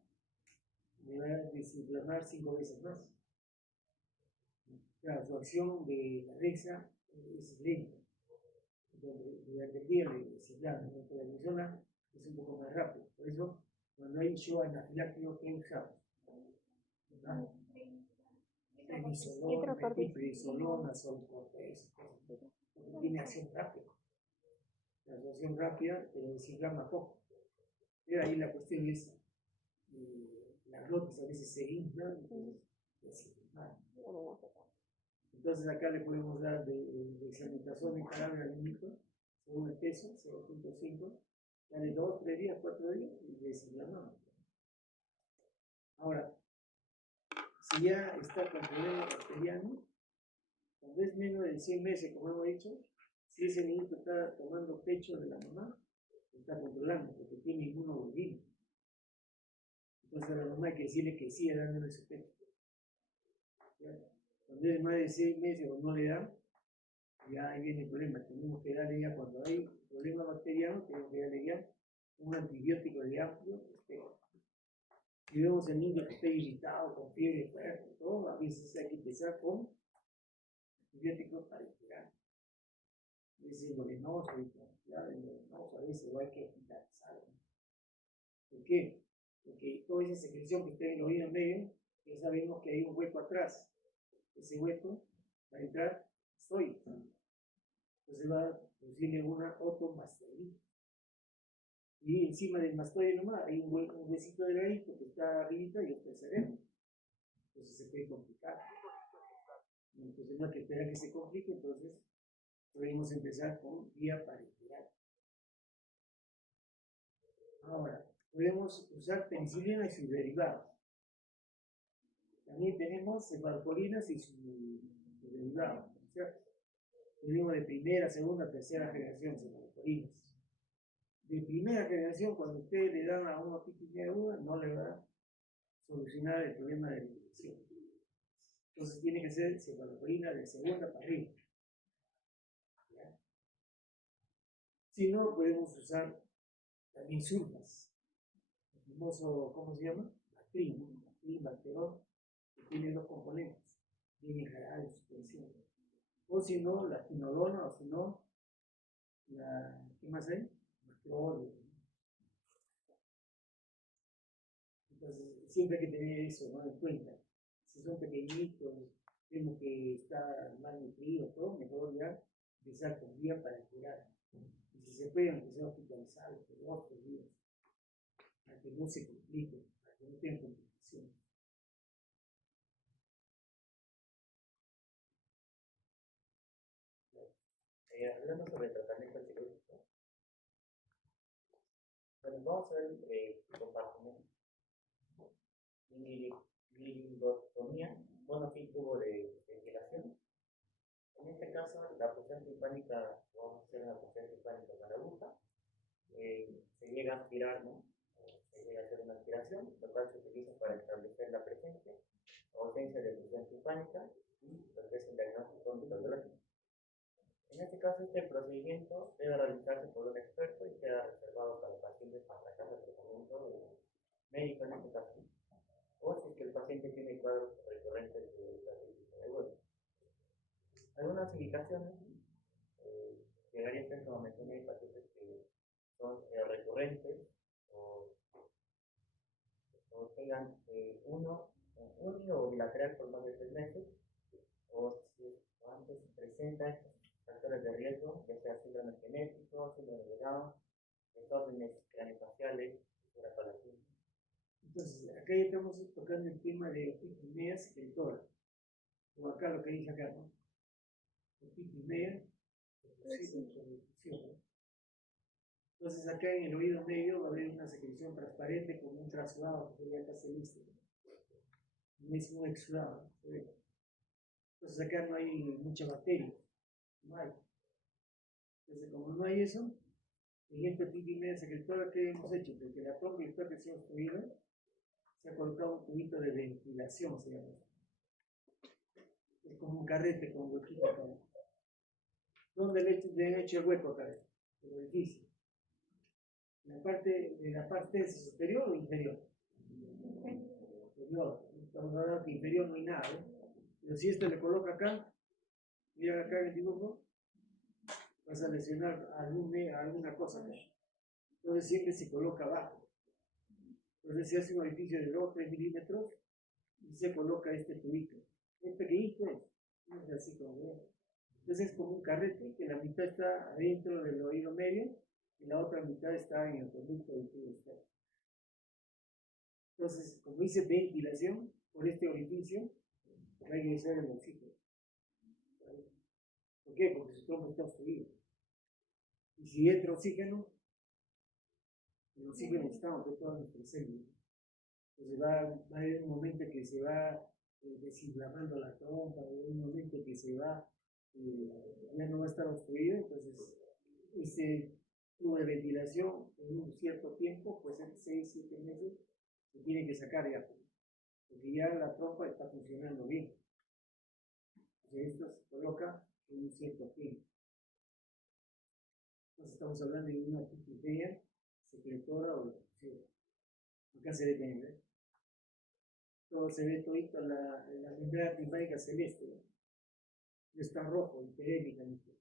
le va a desinflamar 5 veces más. Claro, su acción de la dexa es lenta. Durante el día le desinflama, la prednisona es un poco más rápido. Por eso, cuando hay shock anafiláctico, ¿qué usamos? ¿Verdad? prednisolona, metiprisolona, solcortés, porque tiene acción rápida. La acción rápida, pero desinflama poco. Pero ahí la cuestión es, las glotis a veces se inflan, entonces desinflaman. Entonces acá le podemos dar de examinación en cadáver al minuto, según el peso, 0.5, dale 2, 3 días, 4 días y desinflamamos. Ahora, si ya está con problema bacteriano, cuando es menos de 100 meses, como hemos dicho, si ese niño está tomando pecho de la mamá, está controlando, porque tiene inmunoglobulina. Entonces a la mamá hay que decirle que siga dándole su pecho. ¿Ya? Cuando es más de 6 meses o no le da, ya ahí viene el problema. Tenemos que darle ya, cuando hay problema bacteriano, tenemos que darle ya un antibiótico de amplio espectro. Si vemos el niño que esté irritado, con fiebre fuerte, todo, a veces hay que empezar con antibióticos para curar. A veces el venenoso, a veces hay que hospitalizar. ¿Por qué? Porque toda esa secreción que está en el oído medio, ya sabemos que hay un hueco atrás. Ese hueco va a entrar estoy. Entonces va a producirle una otomastoidea. Y encima del mastoide nomás hay un huesito delgadito que está arribita y otro cerebro. Entonces se puede complicar. Entonces no hay que esperar que se complique, entonces podemos empezar con vía parenteral. Ahora, podemos usar penicilina y sus derivados. También tenemos cefalocolinas y sus derivados, ¿cierto? Tenemos de primera, segunda, tercera generación cefalocolinas. De primera generación, cuando usted le dan a una otitis media aguda, no le va a solucionar el problema de la infección. Entonces tiene que ser cefalocolina de segunda para arriba. ¿Ya? Si no, podemos usar también sulfas. El famoso, ¿cómo se llama? Bactrin, Bacterol, que tiene dos componentes. Tiene general suspensión. O si no, la quinolona, o si no, ¿qué más hay? Bacterol. Entonces, siempre hay que tener eso, ¿no?, en cuenta. Si son pequeñitos, vemos que está mal nutrido, todo, mejor ya empezar con vía para curar. Y si se puede, aunque sea hospitalizado por 2 3 días, para que no se complique, para que no tengan complicaciones. Hablando sobre tratamiento antibiótico, bueno, vamos a ver compartimento. Miligotomía, aquí tubo de ventilación. En este caso, la punción timpánica, vamos a hacer una punción timpánica con la aguja. Se llega a aspirar, ¿no? Se llega a hacer una aspiración, lo cual se utiliza para establecer la presencia o ausencia de punción timpánica y lo que es el diagnóstico microbiológico. En este caso, este procedimiento debe realizarse por un experto y queda reservado para pacientes para fracaso de tratamiento médico en este caso. O si es que el paciente tiene cuadros recurrentes de hepatitis aguda. Algunas indicaciones llegaría a ser, como mencioné, pacientes que son recurrentes o tengan uno o bilateral por más de 3 meses, o si antes presenta estos factores de riesgo, ya sea síndrome genético, síndrome de Down, desórdenes craneofaciales, fisura palatina. Entonces, acá ya estamos tocando el tema de otitis media secretora, o acá lo que dice acá, ¿no? Otitis media, ¿no? Entonces, acá en el oído medio va a haber una secreción transparente con un traslado, que sería acá celeste. No es un exudado. Entonces, acá no hay mucha bacteria, no hay. Entonces, como no hay eso, en esta otitis media secretora, ¿qué hemos hecho? Porque la trompa está recién obstruida, se ha colocado un tubito de ventilación, se llama. Es como un carrete con huequito acá. ¿Dónde le han hecho el hueco acá? El orificio. ¿La parte superior o inferior? Inferior. Estamos hablando que inferior no hay nada, ¿eh? Pero si esto le coloca acá, mira acá en el dibujo, vas a lesionar alguna cosa, ¿no? Entonces siempre se coloca abajo. Entonces se hace un orificio de 2 o 3 milímetros y se coloca este tubito. Es pequeñito, no es así como ven. Entonces es como un carrete que la mitad está adentro del oído medio y la otra mitad está en el conducto del tubo externo. Entonces, como dice ventilación, por este orificio va a ingresar el oxígeno. ¿Por qué? Porque su trompa está obstruido. Y si entra oxígeno, el oxígeno está entre todas nuestras células. Entonces va a haber un momento que se va desinflamando la trompa, va a haber un momento que se va, ya no va a estar obstruido. Entonces, este tubo de ventilación en un cierto tiempo, puede ser 6, 7 meses, se tiene que sacar ya, porque ya la trompa está funcionando bien. Entonces, esto se coloca en un cierto tiempo. Entonces, estamos hablando de una tiquipea secretora o locución. Acá se ve bien, ¿eh? Todo se ve todito la membrana timpánica celeste, ¿no? Está rojo, hiperémicamente.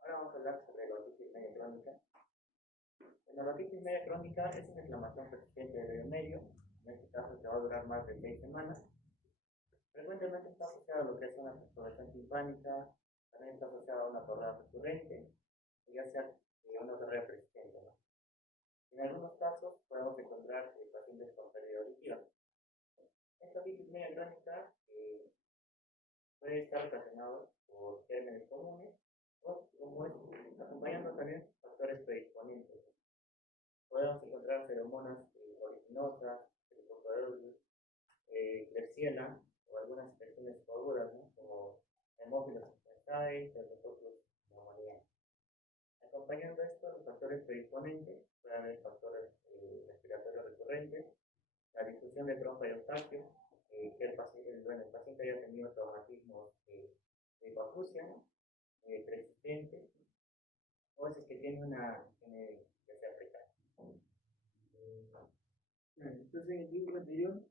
Ahora vamos a hablar sobre la otitis media crónica. La otitis media crónica es una inflamación persistente del oído medio. En este caso se va a durar más de 6 semanas. Frecuentemente está asociada a lo que es una perforación timpánica, también está asociada a una torrada recurrente, o ya sea una torrada persistente, ¿no? En algunos casos podemos encontrar pacientes con pérdida auditiva. Esta otitis media crónica puede estar ocasionado por gérmenes comunes o, como es, acompañando también factores predisponentes. Podemos encontrar feromonas originosa, Klebsiella o algunas infecciones coagudas, ¿no? Como hemófilos influenzae, Streptococcus pneumoniae. Acompañando esto, los factores predisponentes pueden haber factores respiratorios recurrentes, la difusión de trompa y eustaquio, que el paciente haya tenido traumatismos de hipoacusia persistentes, o es que tiene una que sea precaria. Entonces, en el libro anterior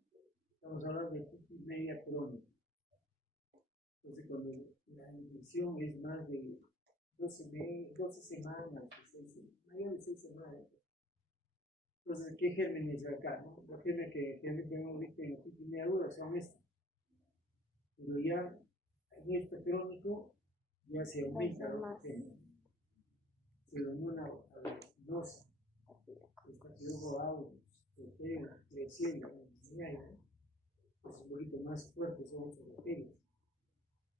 estamos hablando de otitis media crónica. Entonces, cuando la infección es más de 12 semanas, mayor de 6 semanas. Entonces, ¿qué gérmenes acá? ¿No? Los gérmenes que hemos visto en otitis media aguda son estos. Pero ya en este crónico ya se aumenta los gérmenes. Pseudomonas aeruginosa, Staphylococcus aureus, Klebsiella, Klebsiella, pues un poquito más fuertes son esas bacterias.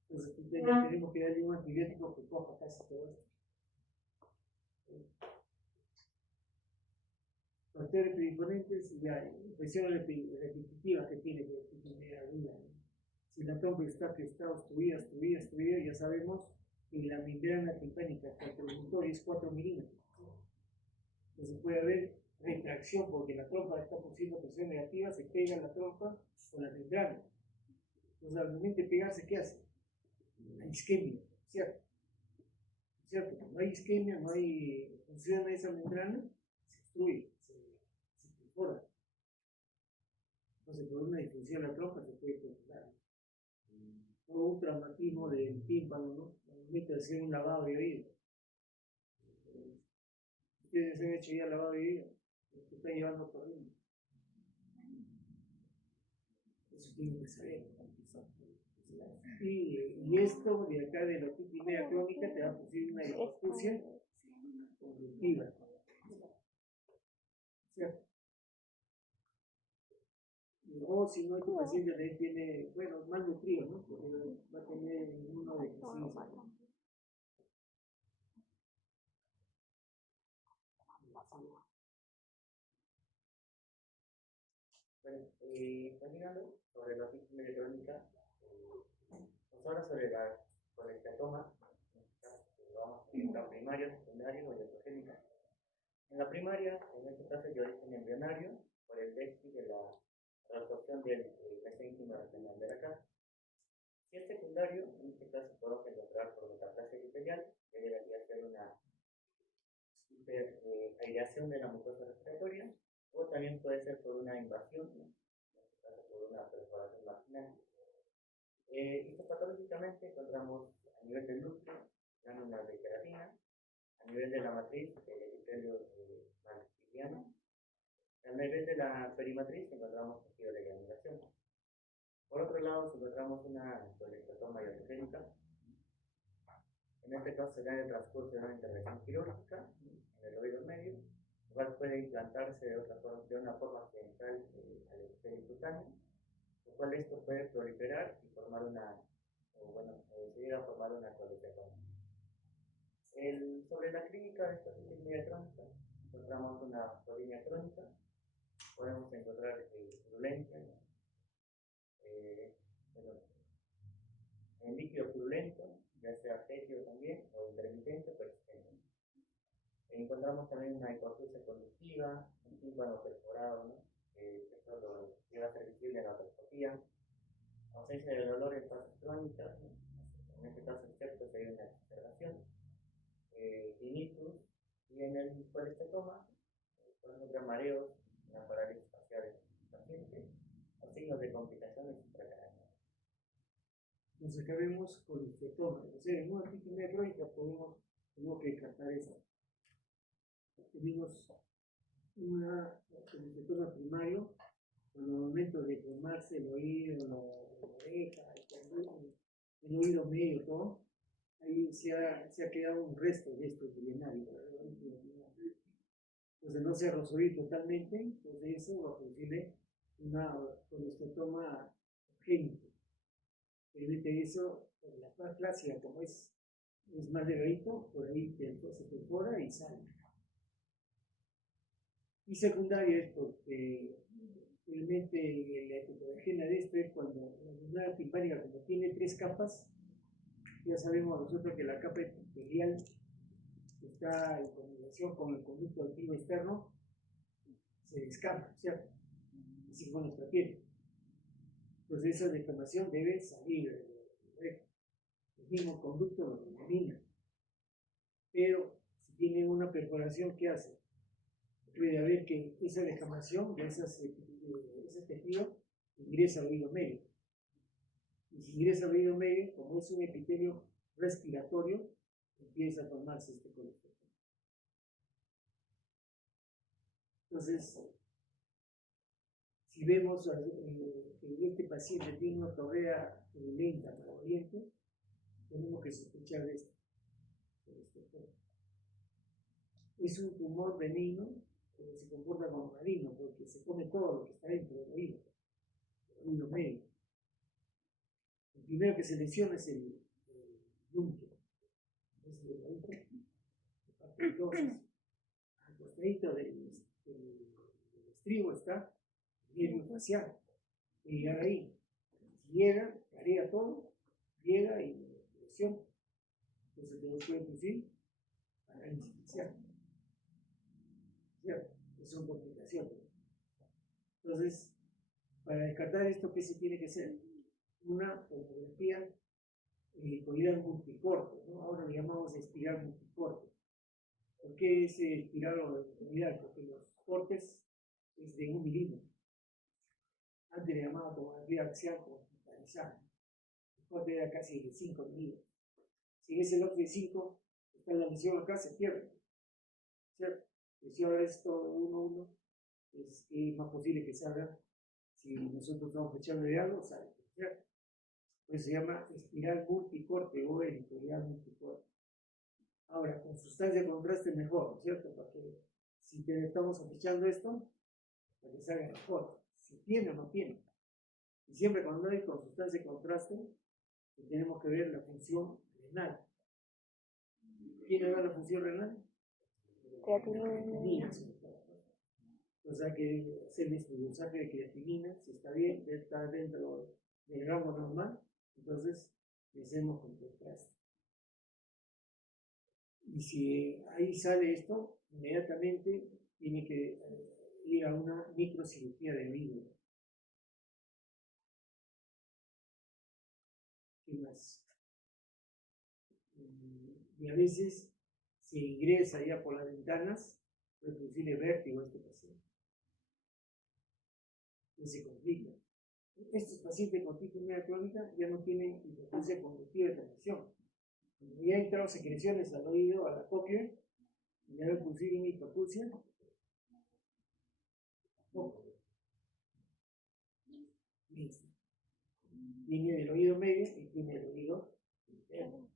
Entonces tenemos que darle un antibiótico que coja casi todo esto. Factores predisponentes, ya, infecciones repetitivas que tiene que tener alguna. Si la trompa está obstruida, ya sabemos que la membrana timpánica contradictoria es 4 milímetros. Entonces puede haber retracción porque la trompa está produciendo presión negativa, se pega la trompa con la membrana. Entonces al momento de pegarse, ¿qué hace? Hay isquemia, ¿cierto? ¿Cierto? Cuando hay isquemia, no hay función de esa membrana, se obstruye, se perfora. Entonces por una disfunción de la trompa se puede perforar. O un traumatismo del tímpano, ¿no? Al momento de hacer un lavado de oído. Ustedes han hecho ya lavado de oído, los que están llevando corriendo. Eso tienen que saber. Y esto de acá de la otitis media crónica te va a producir una hipoacusia conductiva. ¿Cierto? O si no, tu paciente también tiene, bueno, mal nutrido, ¿no? Porque va a tener uno de deficiencia. Bueno, continuando sobre la otitis media crónica, pues ahora sobre el estetoma, vamos a la primaria, secundaria o iatrogénica. En la primaria, en este caso es de origen embrionario, por el déficit de la reabsorción del mesénquima renal de la casa. Si es secundario, en este caso podemos encontrar por metaplasia epitelial, que debería ser una aireación de la mucosa respiratoria, o también puede ser por una invasión, ¿no? En este caso por una perforación marginal. Histopatológicamente encontramos a nivel del núcleo glándulas de queratina, a A nivel de la matriz, el epitelio malpighiano. A nivel de la perimatriz encontramos tejido de granulación. Por otro lado, si encontramos una colectoma iotogénica, en este caso será en el transcurso de una intervención quirúrgica en el oído medio, el cual puede implantarse de una forma accidental al epitelio cutáneo, lo cual esto puede proliferar y formar se llega a formar una colectoma. Sobre la clínica de esta línea crónica, encontramos una polinia crónica, podemos encontrar purulencia, en líquido purulento, ya sea fétido también o intermitente o persistente. Encontramos también una hipoacusia conductiva, un tímpano perforado, ¿no? Esto llega a ser visible en la otoscopía, ausencia de dolor en fases crónicas, ¿no? En este caso el septo sería una exacerbación, tinnitus, y en el colectoma podemos encontrar mareos, una parálisis facial en el paciente, o signos de complicaciones intracraneales. Entonces acá vemos colectoma. O sea, en una articular crónica tenemos que descartar esa. Tenemos una colectoma primario, cuando al momento de formarse el oído, la oreja, el oído medio, todo, ahí se ha quedado un resto de esto milenario. Entonces no se resolvió totalmente, entonces eso va a producirle una colectoma clínica. Permite eso, la más clásica, como es más delgadito, por ahí se perfora y sale. Y secundaria es porque realmente la etiología de esto es cuando la membrana timpánica, como tiene 3 capas, ya sabemos nosotros que la capa epitelial está en combinación con el conducto auditivo externo, se descama, ¿cierto? Así como nuestra piel. Entonces esa descamación debe salir del mismo conducto lo elimina. Pero si tiene una perforación, ¿qué hace? Puede haber que esa descamación de ese tejido ingresa al oído medio. Y si ingresa al oído medio, como es un epitelio respiratorio, empieza a formarse este colector. Entonces, si vemos que este paciente tiene una torrea lenta, maloliente, tenemos que sospechar de esto. Es un tumor benigno que se comporta como maligno porque se come todo lo que está dentro del oído medio. El primero que se lesiona es el yunque, es el oído, al costadito del estribo está el nervio facial, y llegar ahí, si llega, carea todo, llega y lesiona, entonces tenemos que producir parálisis facial. Son complicaciones. Entonces, para descartar esto, ¿qué se tiene que hacer? Una tomografía helicoidal multicorte, ¿no? Ahora le llamamos espiral multicorte. ¿Por qué ese espiral o helicoidal? Porque los cortes es de 1 milímetro. Antes le llamaba tomografía axial computarizada. El corte era casi de 5 milímetros. Si ese lote de 5 está en la lesión acá, se pierde. ¿Cierto? Y si ahora es todo 1, es más posible que salga. Si nosotros estamos fechando de algo, sale. ¿Cierto? Pues se llama espiral multicorte o helicoidal multicorte. Ahora, con sustancia de contraste mejor, ¿cierto? Porque si estamos fechando esto, para que salga mejor. Si tiene o no tiene. Y siempre cuando hay con sustancia de contraste, tenemos que ver la función renal. ¿Quién le da la función renal? Creatinina. O sea que hacer el estudio de creatinina, si está bien, está dentro del rango normal, entonces le hacemos con contraste. Y si ahí sale esto, inmediatamente tiene que ir a una microcirugía del hígado. ¿Qué más? Y a veces se ingresa ya por las ventanas, puede producirle vértigo a este paciente. Y se complica. Estos pacientes con tifoidea crónica ya no tienen hipotensión conductiva de transmisión. Cuando ya entraron secreciones al oído, a la cóclea, Y ahora consiguen hipacusia. Poco. Mixta. Tiene el oído medio y tiene el oído interno.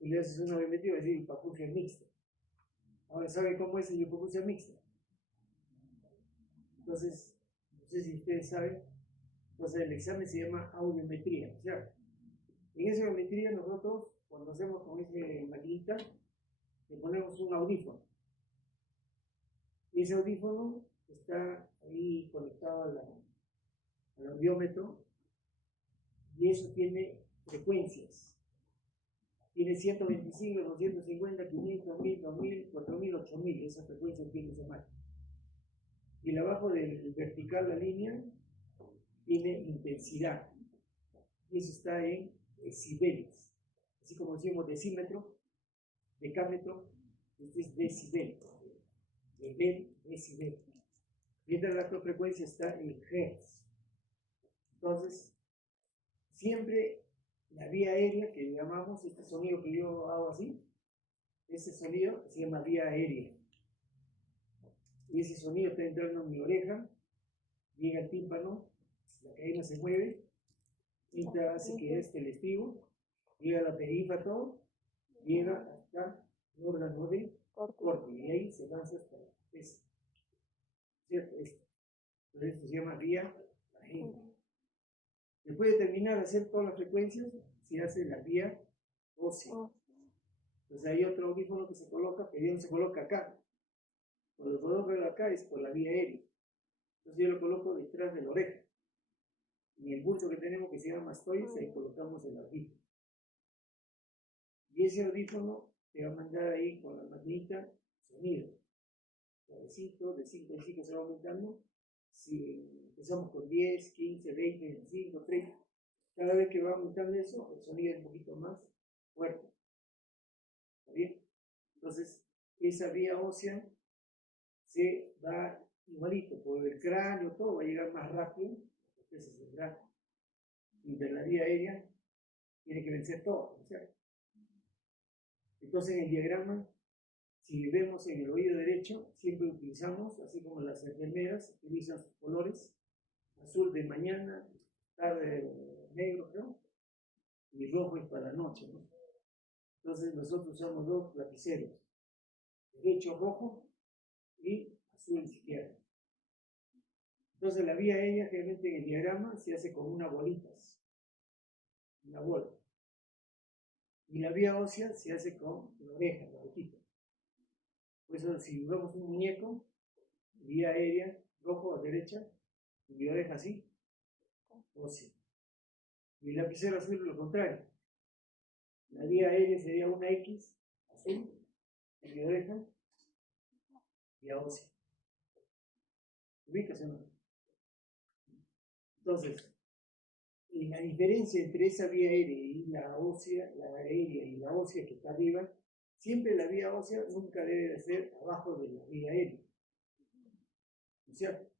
Y le haces una biometría y va a decir hipacusia mixta. Ahora, ¿sabe cómo es la hipacusia mixta? Entonces, no sé si ustedes saben, entonces el examen se llama audiometría. O sea, en esa audiometría nosotros, cuando hacemos con ese maquinita, le ponemos un audífono. Y ese audífono está ahí conectado al audiómetro y eso tiene frecuencias. Tiene 125, 250, 500, 1000, 2000, 4000, 8000. Esa frecuencia tiene esa máquina. Y abajo del vertical, la línea, tiene intensidad. Y eso está en decibeles. Así como decimos decímetro, decámetro, este es decibel. Decibel. Mientras la otra frecuencia está en hertz. Entonces, siempre la vía aérea que llamamos, este sonido que yo hago así, ese sonido se llama vía aérea. Y ese sonido está entrando en mi oreja, llega al tímpano, la cadena se mueve, entra, hace que el estribo, llega a la perífato, llega hasta el órgano de corte, y ahí se lanza hasta la cabeza. ¿Cierto? Entonces esto se llama vía aérea. Después de terminar de hacer todas las frecuencias, se hace la vía ósea. Entonces hay otro audífono que se coloca, pero ya no se coloca acá. Cuando lo coloco acá es por la vía aérea. Entonces yo lo coloco detrás de la oreja. En el bulto que tenemos que se llama mastoides, ahí colocamos el audífono. Y ese audífono te va a mandar ahí con la maquinita sonido. Suavecito, de 5 en 5 se va aumentando. Si empezamos con 10, 15, 20, 25, 30, cada vez que va aumentando eso, el sonido es un poquito más fuerte. ¿Está bien? Entonces, esa vía ósea se va igualito, por el cráneo, todo va a llegar más rápido, entonces se tendrá. Y de la vía aérea tiene que vencer todo, ¿no? Entonces, en el diagrama, si vemos en el oído derecho, siempre utilizamos, así como las enfermeras utilizan sus colores, azul de mañana, tarde negro, ¿no? Y rojo es para la noche, ¿no? Entonces nosotros usamos dos lapiceros, derecho rojo y azul izquierdo. Entonces la vía aérea generalmente en el diagrama se hace con una bolita, una bola. Y la vía ósea se hace con la oreja, la orejita. Por eso si vemos un muñeco, vía aérea, rojo a derecha, y mi oreja así, ósea. Y el lapicero azul es lo contrario. La vía aérea sería una X, azul, en mi oreja, vía ósea. ¿Ubicas o no? Entonces, la diferencia entre esa vía aérea y la ósea, la aérea y la ósea que está arriba, siempre la vía ósea nunca debe de ser abajo de la vía aérea. ¿No es cierto?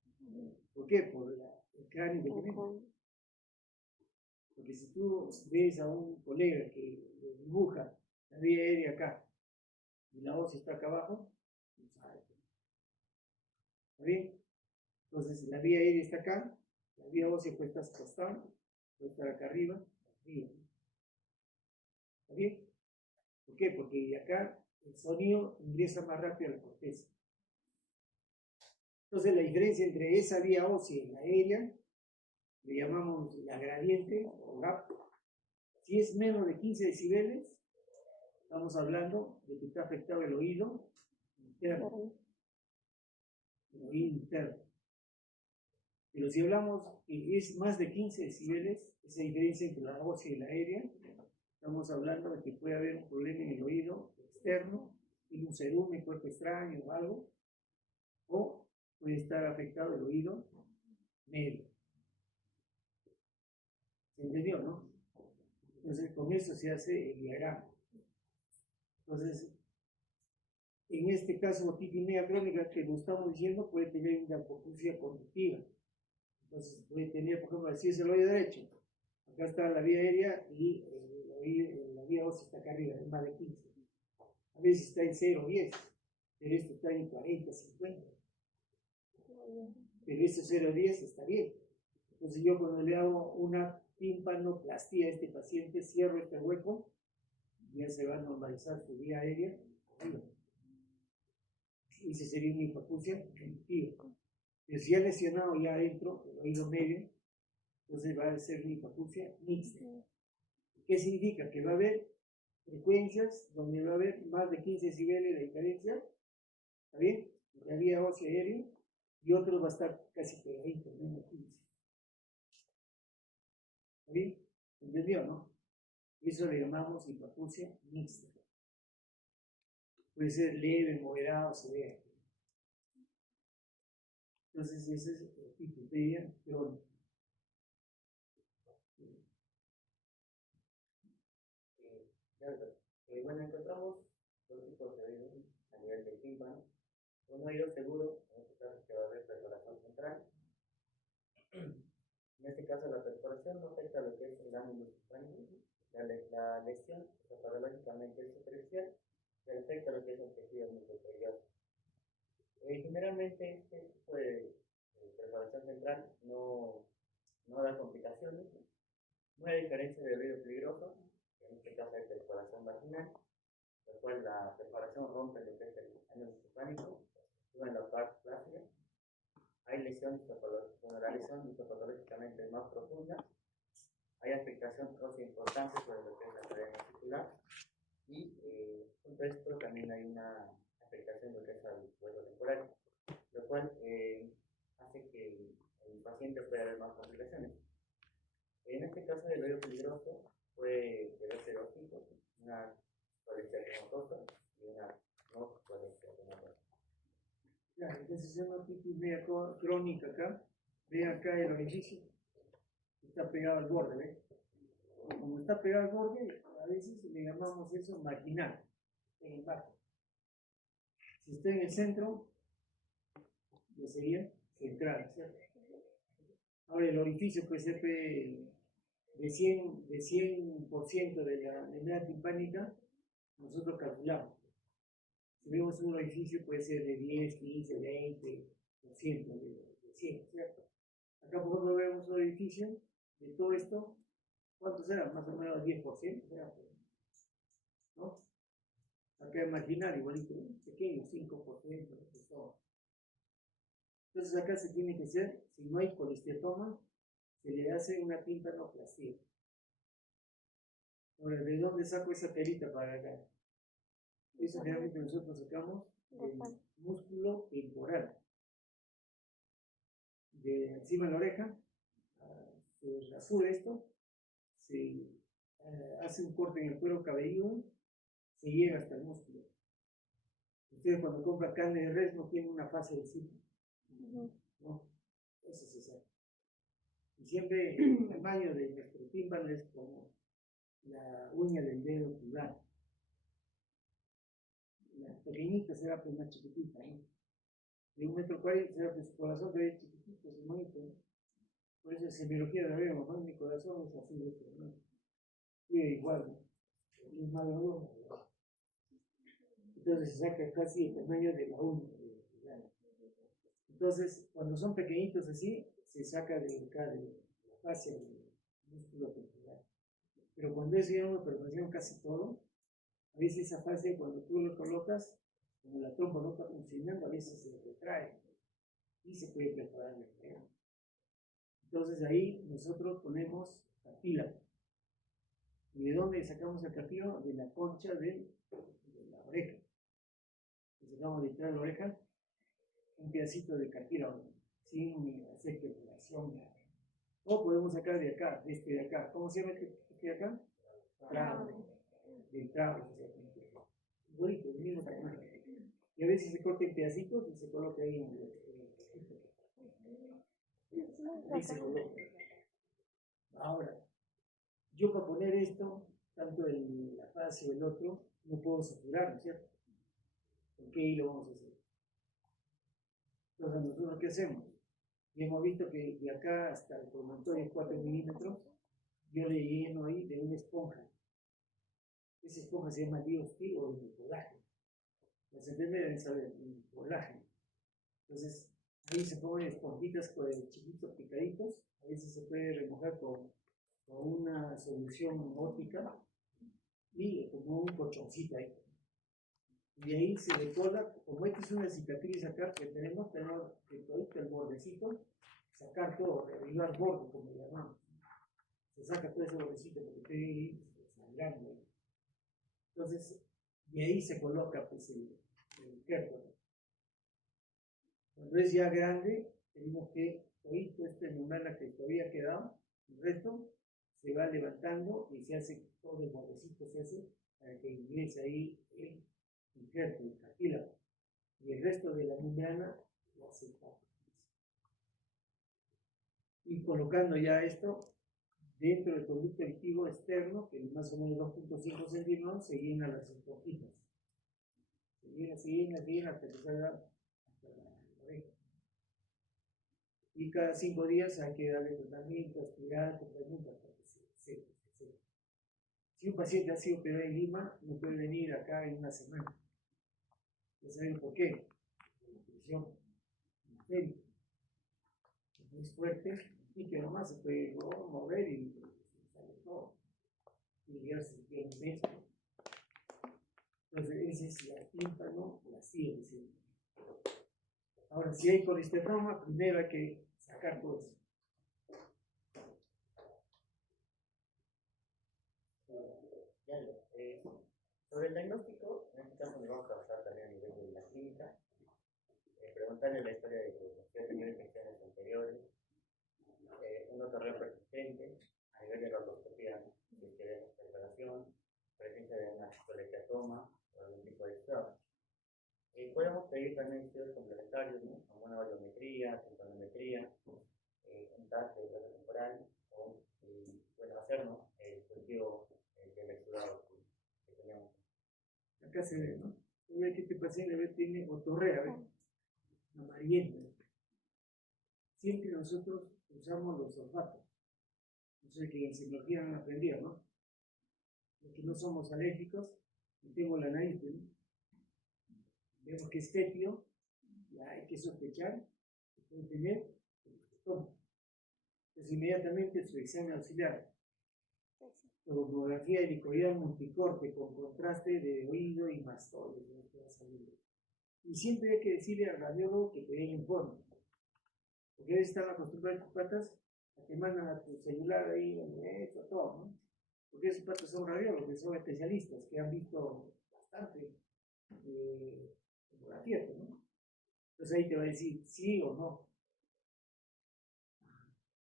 ¿Por qué? Por el cráneo que tenemos. Porque si tú ves a un colega que dibuja la vía aérea acá y la ósea está acá abajo, no sabe. ¿Está bien? Entonces la vía aérea está acá, la vía ósea puede estar acostada, puede estar acá arriba. ¿Está bien? ¿Por qué? Porque acá el sonido ingresa más rápido a la corteza. Entonces la diferencia entre esa vía ósea y la aérea le llamamos la gradiente o gap. Si es menos de 15 decibeles, estamos hablando de que está afectado el oído interno. El oído interno. Pero si hablamos que es más de 15 decibeles, esa diferencia entre la ósea y la aérea, estamos hablando de que puede haber un problema en el oído externo, en un cerumen, cuerpo extraño o algo, o puede estar afectado el oído medio. ¿Se entendió, no? Entonces, con eso se hace el diagrama. Entonces, en este caso, otitis crónica que nos estamos diciendo, puede tener una hipoacusia conductiva. Entonces, puede tener, por ejemplo, si es el oído derecho, acá está la vía aérea y la vía ósea está acá arriba, es más de 15. A veces está en 0 o 10. pero esto está en 40, 50. Pero este 0,10 está bien. Entonces yo cuando le hago una tímpanoplastía a este paciente, cierro este hueco, ya se va a normalizar su vía aérea. Y ese sería una hipoacusia efectiva. Pero si ha lesionado ya adentro, el oído medio, entonces va a ser una hipoacusia mixta. ¿Qué significa? Que va a haber frecuencias donde va a haber más de 15 decibeles de diferencia, ¿está bien? En la vía ósea aérea, y otros va a estar casi pegadito, menos 15. ¿Está bien? ¿Entendió, no? Eso le llamamos hipoacusia mixta. Puede ser leve, moderado, severa. Entonces, ese es el hipopedia crónica. Bueno, encontramos dos tipos de oídos a nivel del tímpano. Un oído seguro, en este caso que va a haber perforación central. En este caso la perforación no afecta a lo que es el ángulo timpánico. La lesión patológicamente es superficial y afecta a lo que es el tejido mucoperiodo. Generalmente este tipo de perforación central no da complicaciones, muy a diferencia del oído peligroso, que en este caso es perforación vaginal, la cual la perforación rompe lo que es el ángulo timpánico, sube en la parte plástica. Hay lesión histopatológica, bueno, la lesión histopatológicamente es más profunda, hay afectación ósea importante sobre lo que es la cadena articular y junto a esto también hay una afectación de lo que es el hueso temporal, lo cual hace que el paciente pueda haber más complicaciones. En este caso del oído peligroso puede deberse dos tipos, una colesterolinotosa y una no colesterolinotosa. Claro, entonces se llama otitis media crónica acá. Ve acá el orificio. Está pegado al borde, ¿ves? Como está pegado al borde, a veces le llamamos eso marginal, en el bajo. Si está en el centro, ya sería central, ¿cierto? Ahora el orificio puede ser de 100% de la membrana timpánica, nosotros calculamos. Si vemos un orificio puede ser de 10, 15, 20% de 100, ¿cierto? Acá por ejemplo vemos un orificio de todo esto, ¿cuánto será? Más o menos 10%, ¿será? ¿No? Acá imaginar igualito, pequeño, 5%, de todo. Entonces acá se tiene que hacer, si no hay colesteroma, se le hace una tímpanoplastía. Ahora, ¿de dónde saco esa telita para acá? Eso realmente nosotros sacamos del músculo temporal. De encima de la oreja, se rasura esto, se hace un corte en el cuero cabelludo, se llega hasta el músculo. Ustedes cuando compran carne de res no tienen una fase de cita, ¿no? Eso se sabe. Y siempre el tamaño de nuestro tímpano es como la uña del dedo pulgar. La pequeñita será pues más chiquitita, ¿no? De 1,40 m será pues su corazón que es chiquitito, es bonito, ¿no? Por eso en semiología la vemos, ¿no? Mi corazón es así de esto, ¿no? Y igual, ¿no? Es más largo. Entonces se saca casi el tamaño de la uña. Entonces, cuando son pequeñitos así, se saca de la fascia del músculo temporal. Pero cuando es ya una perforación casi todo, a veces esa fascia cuando tú lo colocas, como la trompa no está funcionando, a veces se retrae y se puede perforar el extremo. Entonces ahí nosotros ponemos cartílago. ¿Y de dónde sacamos el cartílago? De la concha de la oreja. Le sacamos detrás de la oreja un pedacito de cartílago sin hacer perforación. O podemos sacar de acá, de este de acá. ¿Cómo se llama este de acá? Trabo. Del trabo. Bonito, el mismo tamaño. Y a veces se corta en pedacitos y se coloca ahí en el ahí se coloca. Ahora, yo para poner esto, tanto en la fase o el otro, no puedo saturar, ¿no es cierto? ¿Por qué ahí lo vamos a hacer? Entonces, ¿nosotros qué hacemos? Y hemos visto que de acá hasta el promontorio 4 milímetros, yo le lleno ahí de una esponja. Esa esponja se llama diostil o de colágeno. Las enfermeras saben el colágeno. Entonces, ahí se ponen esponjitas chiquitos picaditos. A veces se puede remojar con una solución óptica y como un colchoncito ahí. Y de ahí se decola, como esta es una cicatriz acá que tenemos que todo el bordecito, sacar todo, derribar borde, como le llamamos. Se saca todo ese bordecito porque está ahí sangrando. Entonces, de ahí se coloca pues, el injerto. Cuando es ya grande, tenemos que, oír este membrana que todavía ha quedado, el resto se va levantando y se hace todo el bordecito, se hace para que ingrese ahí el injerto, el cartílago. Y el resto de la membrana la separa. Y colocando ya esto dentro del conducto electivo externo, que es más o menos 2.5 centímetros, se llenan las esponjitas. Se llena hasta que salga hasta la oreja. Y cada 5 días hay que darle tratamiento, aspirar, tratamiento hasta que se seque. Si un paciente ha sido operado en Lima, no puede venir acá en una semana. Ya saben por qué. La presión arterial es fuerte y que nomás se puede mover y sale todo. Y ya se tiene un mes. Entonces, esa es la tímpano, la silla. Ahora, si hay colesterol, primero hay que sacar todo eso. Sobre el diagnóstico, en este caso nos vamos a basar también a nivel de la clínica, preguntarle la historia de que si ha tenido infecciones anteriores, un otorreo persistente, a nivel de la endoscopía, si queremos preparación, presencia de una colesteroma o algún tipo de shock. Podemos pedir también estudios complementarios, ¿no? Como una valiometría, sintonometría, un TAC de grasa temporal, o, bueno, hacernos el cultivo del exudado que tenemos. Acá se ve, ¿no? Se ve que este paciente tiene otorrea, ¿ves? Amarillenta. Siempre nosotros usamos los olfatos. No sé que en psicología han aprendido, ¿no? Los que no somos alérgicos, y tengo la nariz, ¿no? Vemos que es tetio, ya hay que sospechar, que puede tener el estómago. Entonces inmediatamente su examen auxiliar, tomografía helicoidal multicorte con contraste de oído y mastoide, y siempre hay que decirle al radiólogo que te dé el informe, porque ellos están acostumbrados a tus patas a que mandan a tu celular ahí, esto, todo, ¿no? Porque esos patas son radiólogos, que son especialistas, que han visto bastante tomografía, ¿no? Entonces ahí te va a decir sí o no.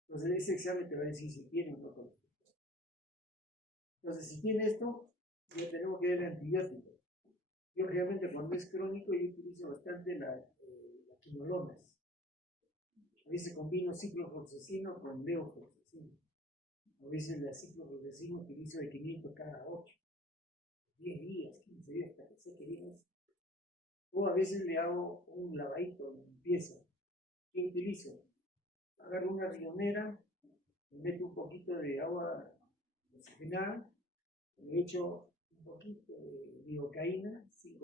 Entonces ese examen te va a decir si tiene o no colesterol. Entonces si tiene esto, ya tenemos que darle antibiótico. Yo realmente cuando es crónico yo utilizo bastante las quinolonas. A veces combino ciclofloxacino con levofloxacino. A veces la ciclofloxacino utilizo de 500 cada 8, 10 días, 15 días, hasta que seque bien. O a veces le hago un lavadito de limpieza. ¿Qué utilizo? Agarro una rionera, le meto un poquito de agua oxigenada, le echo un poquito de lidocaína, sin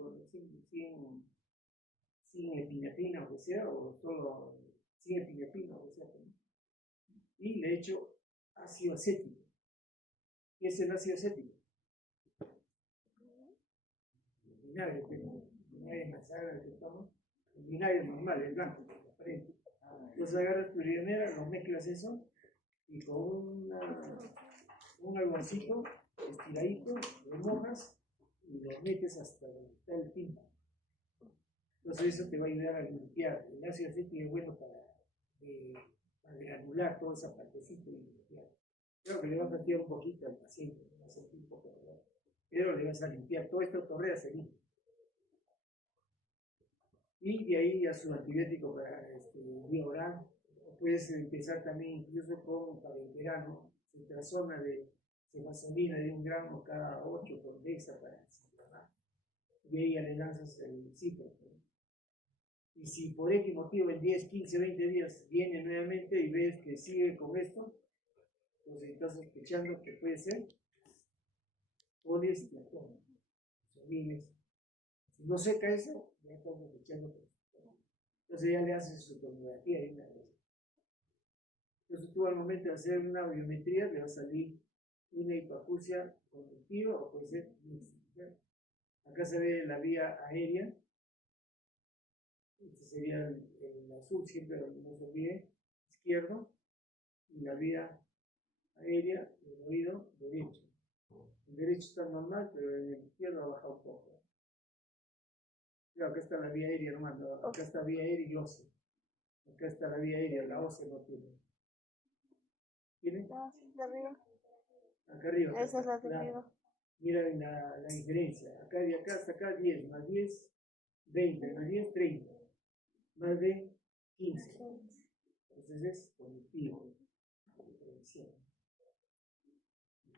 epinefrina o que sea, o solo sin epinefrina o que sea, y le echo ácido acético. ¿Qué es el ácido acético? El vinagre, vinagre que tomamos, el vinagre normal, el blanco, transparente. Entonces agarras tu rionera, lo mezclas eso y con un algodoncito estiradito, lo mojas y lo metes hasta donde está el tímpano. Entonces eso te va a ayudar a limpiar. El ácido acético es bueno para granular toda esa partecita y limpiar. Creo que le va a fastidiar un poquito al paciente, va a sentir un poco de dolor, pero le vas a limpiar. Toda esta otorrea se limpia. Y de ahí a su antibiótico para vía oral. Puedes empezar también incluso con para el verano, cetrazona de cefazolina de 1 gramo cada 8 por dexa para desinflamar. Y ahí ya le lanzas el ciclo. Y si por X motivo en 10, 15, 20 días viene nuevamente y ves que sigue con esto, entonces estás sospechando que puede ser poliestratoma. Si no seca eso, ya estamos echando. Entonces ya le haces su tomografía y una vez. Entonces tú al momento de hacer una biometría le va a salir una hipoacusia conductiva o puede ser mixta. Acá se ve la vía aérea. Este sería el azul, siempre no se olvide, izquierdo, y la vía aérea del oído derecho. El derecho está normal, pero en el izquierdo ha bajado un poco. Claro, acá está la vía aérea nomás, no, acá está la vía aérea y ósea. Acá está la vía aérea, la ósea no tiene. ¿Tiene? No, sí, de arriba. Acá arriba. Acá Esa es está, la de claro. arriba. Mira la diferencia. Acá de acá hasta acá 10, más 10, 20, más 10, 30. Más de 15. Entonces es conductivo.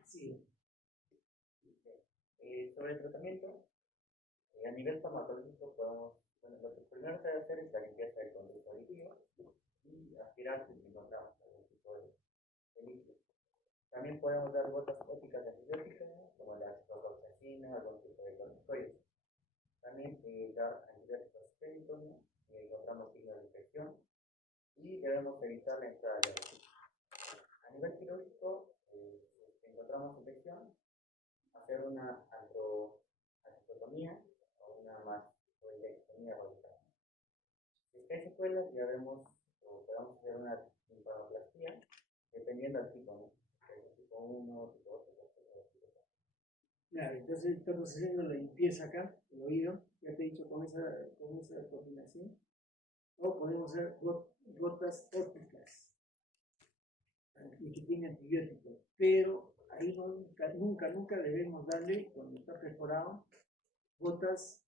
Sí. Sobre el tratamiento, a nivel farmacológico podemos, bueno, lo que primero se debe hacer es la limpieza del conducto auditivo y aspirar si encontramos algún tipo de líquido. También podemos dar gotas ópticas antibióticas, como la ciprofloxacina, algún tipo de corticoides. También dar antibióticos específicos, si encontramos signos de infección, y debemos evitar la entrada de agua. A nivel quirúrgico, si encontramos infección, hacer una antropotomía o una mastectomía radical. Si es que hay secuelas, ya vemos o podemos hacer una timpanoplastía, dependiendo del tipo, ¿no? Tipo 1, tipo 2, tipo 3, tipo 4. Claro, entonces estamos haciendo la limpieza acá, el oído, ya te he dicho con esa combinación. O podemos hacer gotas ópticas y que tiene antibióticos, pero ahí nunca debemos darle, cuando está perforado, gotas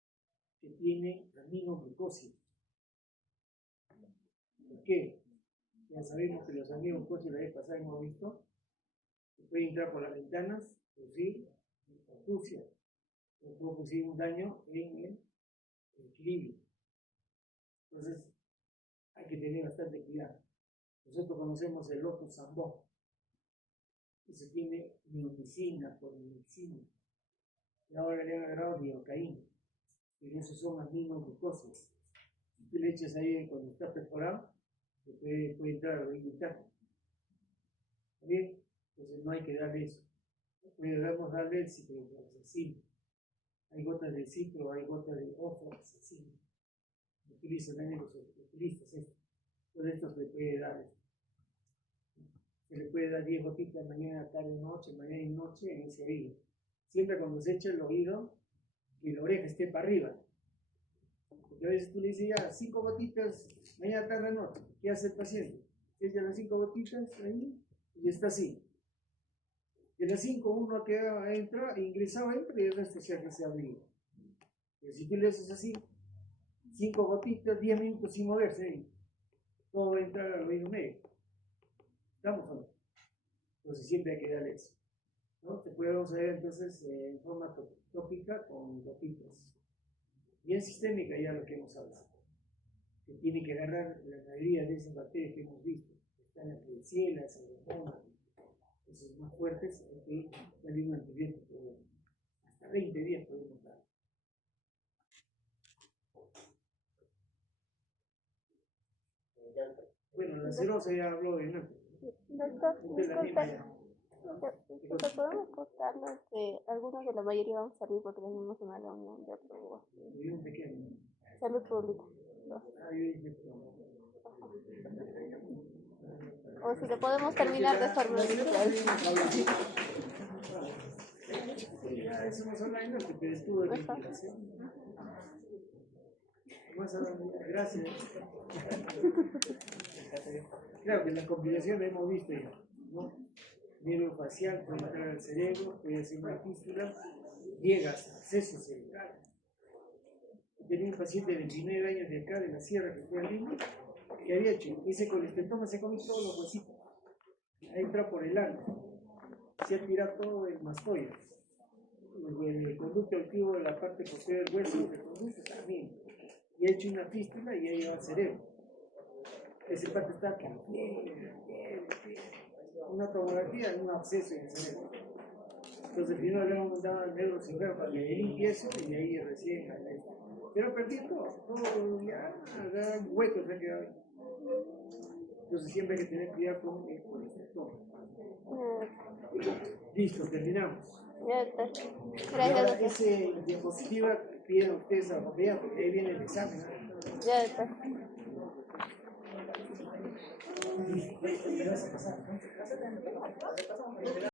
que tienen aminoglucosia. ¿Por qué? Ya sabemos que los aminoglucósidos la vez pasada hemos visto que pueden entrar por las ventanas, producir hipoacusia, o puede producir un daño en el equilibrio. Entonces hay que tener bastante cuidado. Nosotros conocemos el loco Sambó, que se tiene neomicina, polymyxina, y ahora le han agregado diocaína, y esos son aminoglucósidos. Si tú le echas ahí cuando está perforado, puede entrar al oído interno. ¿Está bien? Entonces no hay que darle eso. Podemos darle el ciprofloxacina. Hay gotas de cipro, hay gotas de ofloxacina. Utilizan también los oculistas esto. Entonces esto se le puede dar. Se le puede dar 10 gotitas mañana, tarde, noche, mañana y noche en ese oído. Siempre cuando se echa el oído, que la oreja esté para arriba. Porque a veces tú le dices ya 5 gotitas mañana, tarde, noche. ¿Qué hace el paciente? Se echa las 5 gotitas ahí y está así. De las 5, uno ha quedado adentro, ingresado adentro y el resto se ha abrido. Pero si tú le haces así, 5 gotitas, 10 minutos sin moverse ahí, todo va a entrar al oído medio. ¿Estamos o no? Entonces siempre hay que darle eso. ¿No? Te podemos ver entonces en forma tópica con gotitas. Y en sistémica ya lo que hemos hablado. Que tiene que agarrar la mayoría de esas bacterias que hemos visto. Están en la Klebsiella, Salmonella, esos más fuertes, hay que darle un antibiótico. Hasta 20 días podemos dar. Bueno, la cerosa ya habló de antes. Doctor, disculpe, ¿podemos contarnos que algunos de la mayoría vamos a salir porque tenemos una reunión de otro? ¿De qué? Salud pública. O si lo podemos terminar de forma virtual. Ya, eso nos habla en antes, pero estuvo de ventilación. Gracias. Claro que la complicación la hemos visto ya, ¿no? Nervio facial puede entrar al cerebro, puede ser una fístula, llega hasta acceso cerebral. Tenía un paciente de 29 años de acá, de la sierra, que fue a Lima, que había hecho ese colesterol, se comió todos los huesitos. Entra por el ano, se ha tirado todo el mastoide. El conducto activo de la parte posterior del hueso del conducto también. Y ha hecho una fístula y ha llegado al cerebro. Ese parte está aquí. Una tomografía, un absceso en el cerebro. Entonces primero le hemos dado al neurocirujano para que limpie eso y de ahí recién a esto. Pero perdí todo ya, da huecos se ha quedado. Entonces siempre hay que tener cuidado con el colesterol. Listo, terminamos. Ya, doctor. Y Gracias, ahora doctor. ese diapositiva piden ustedes a Bea porque ahí viene el examen. Ya, doctor. ¿No?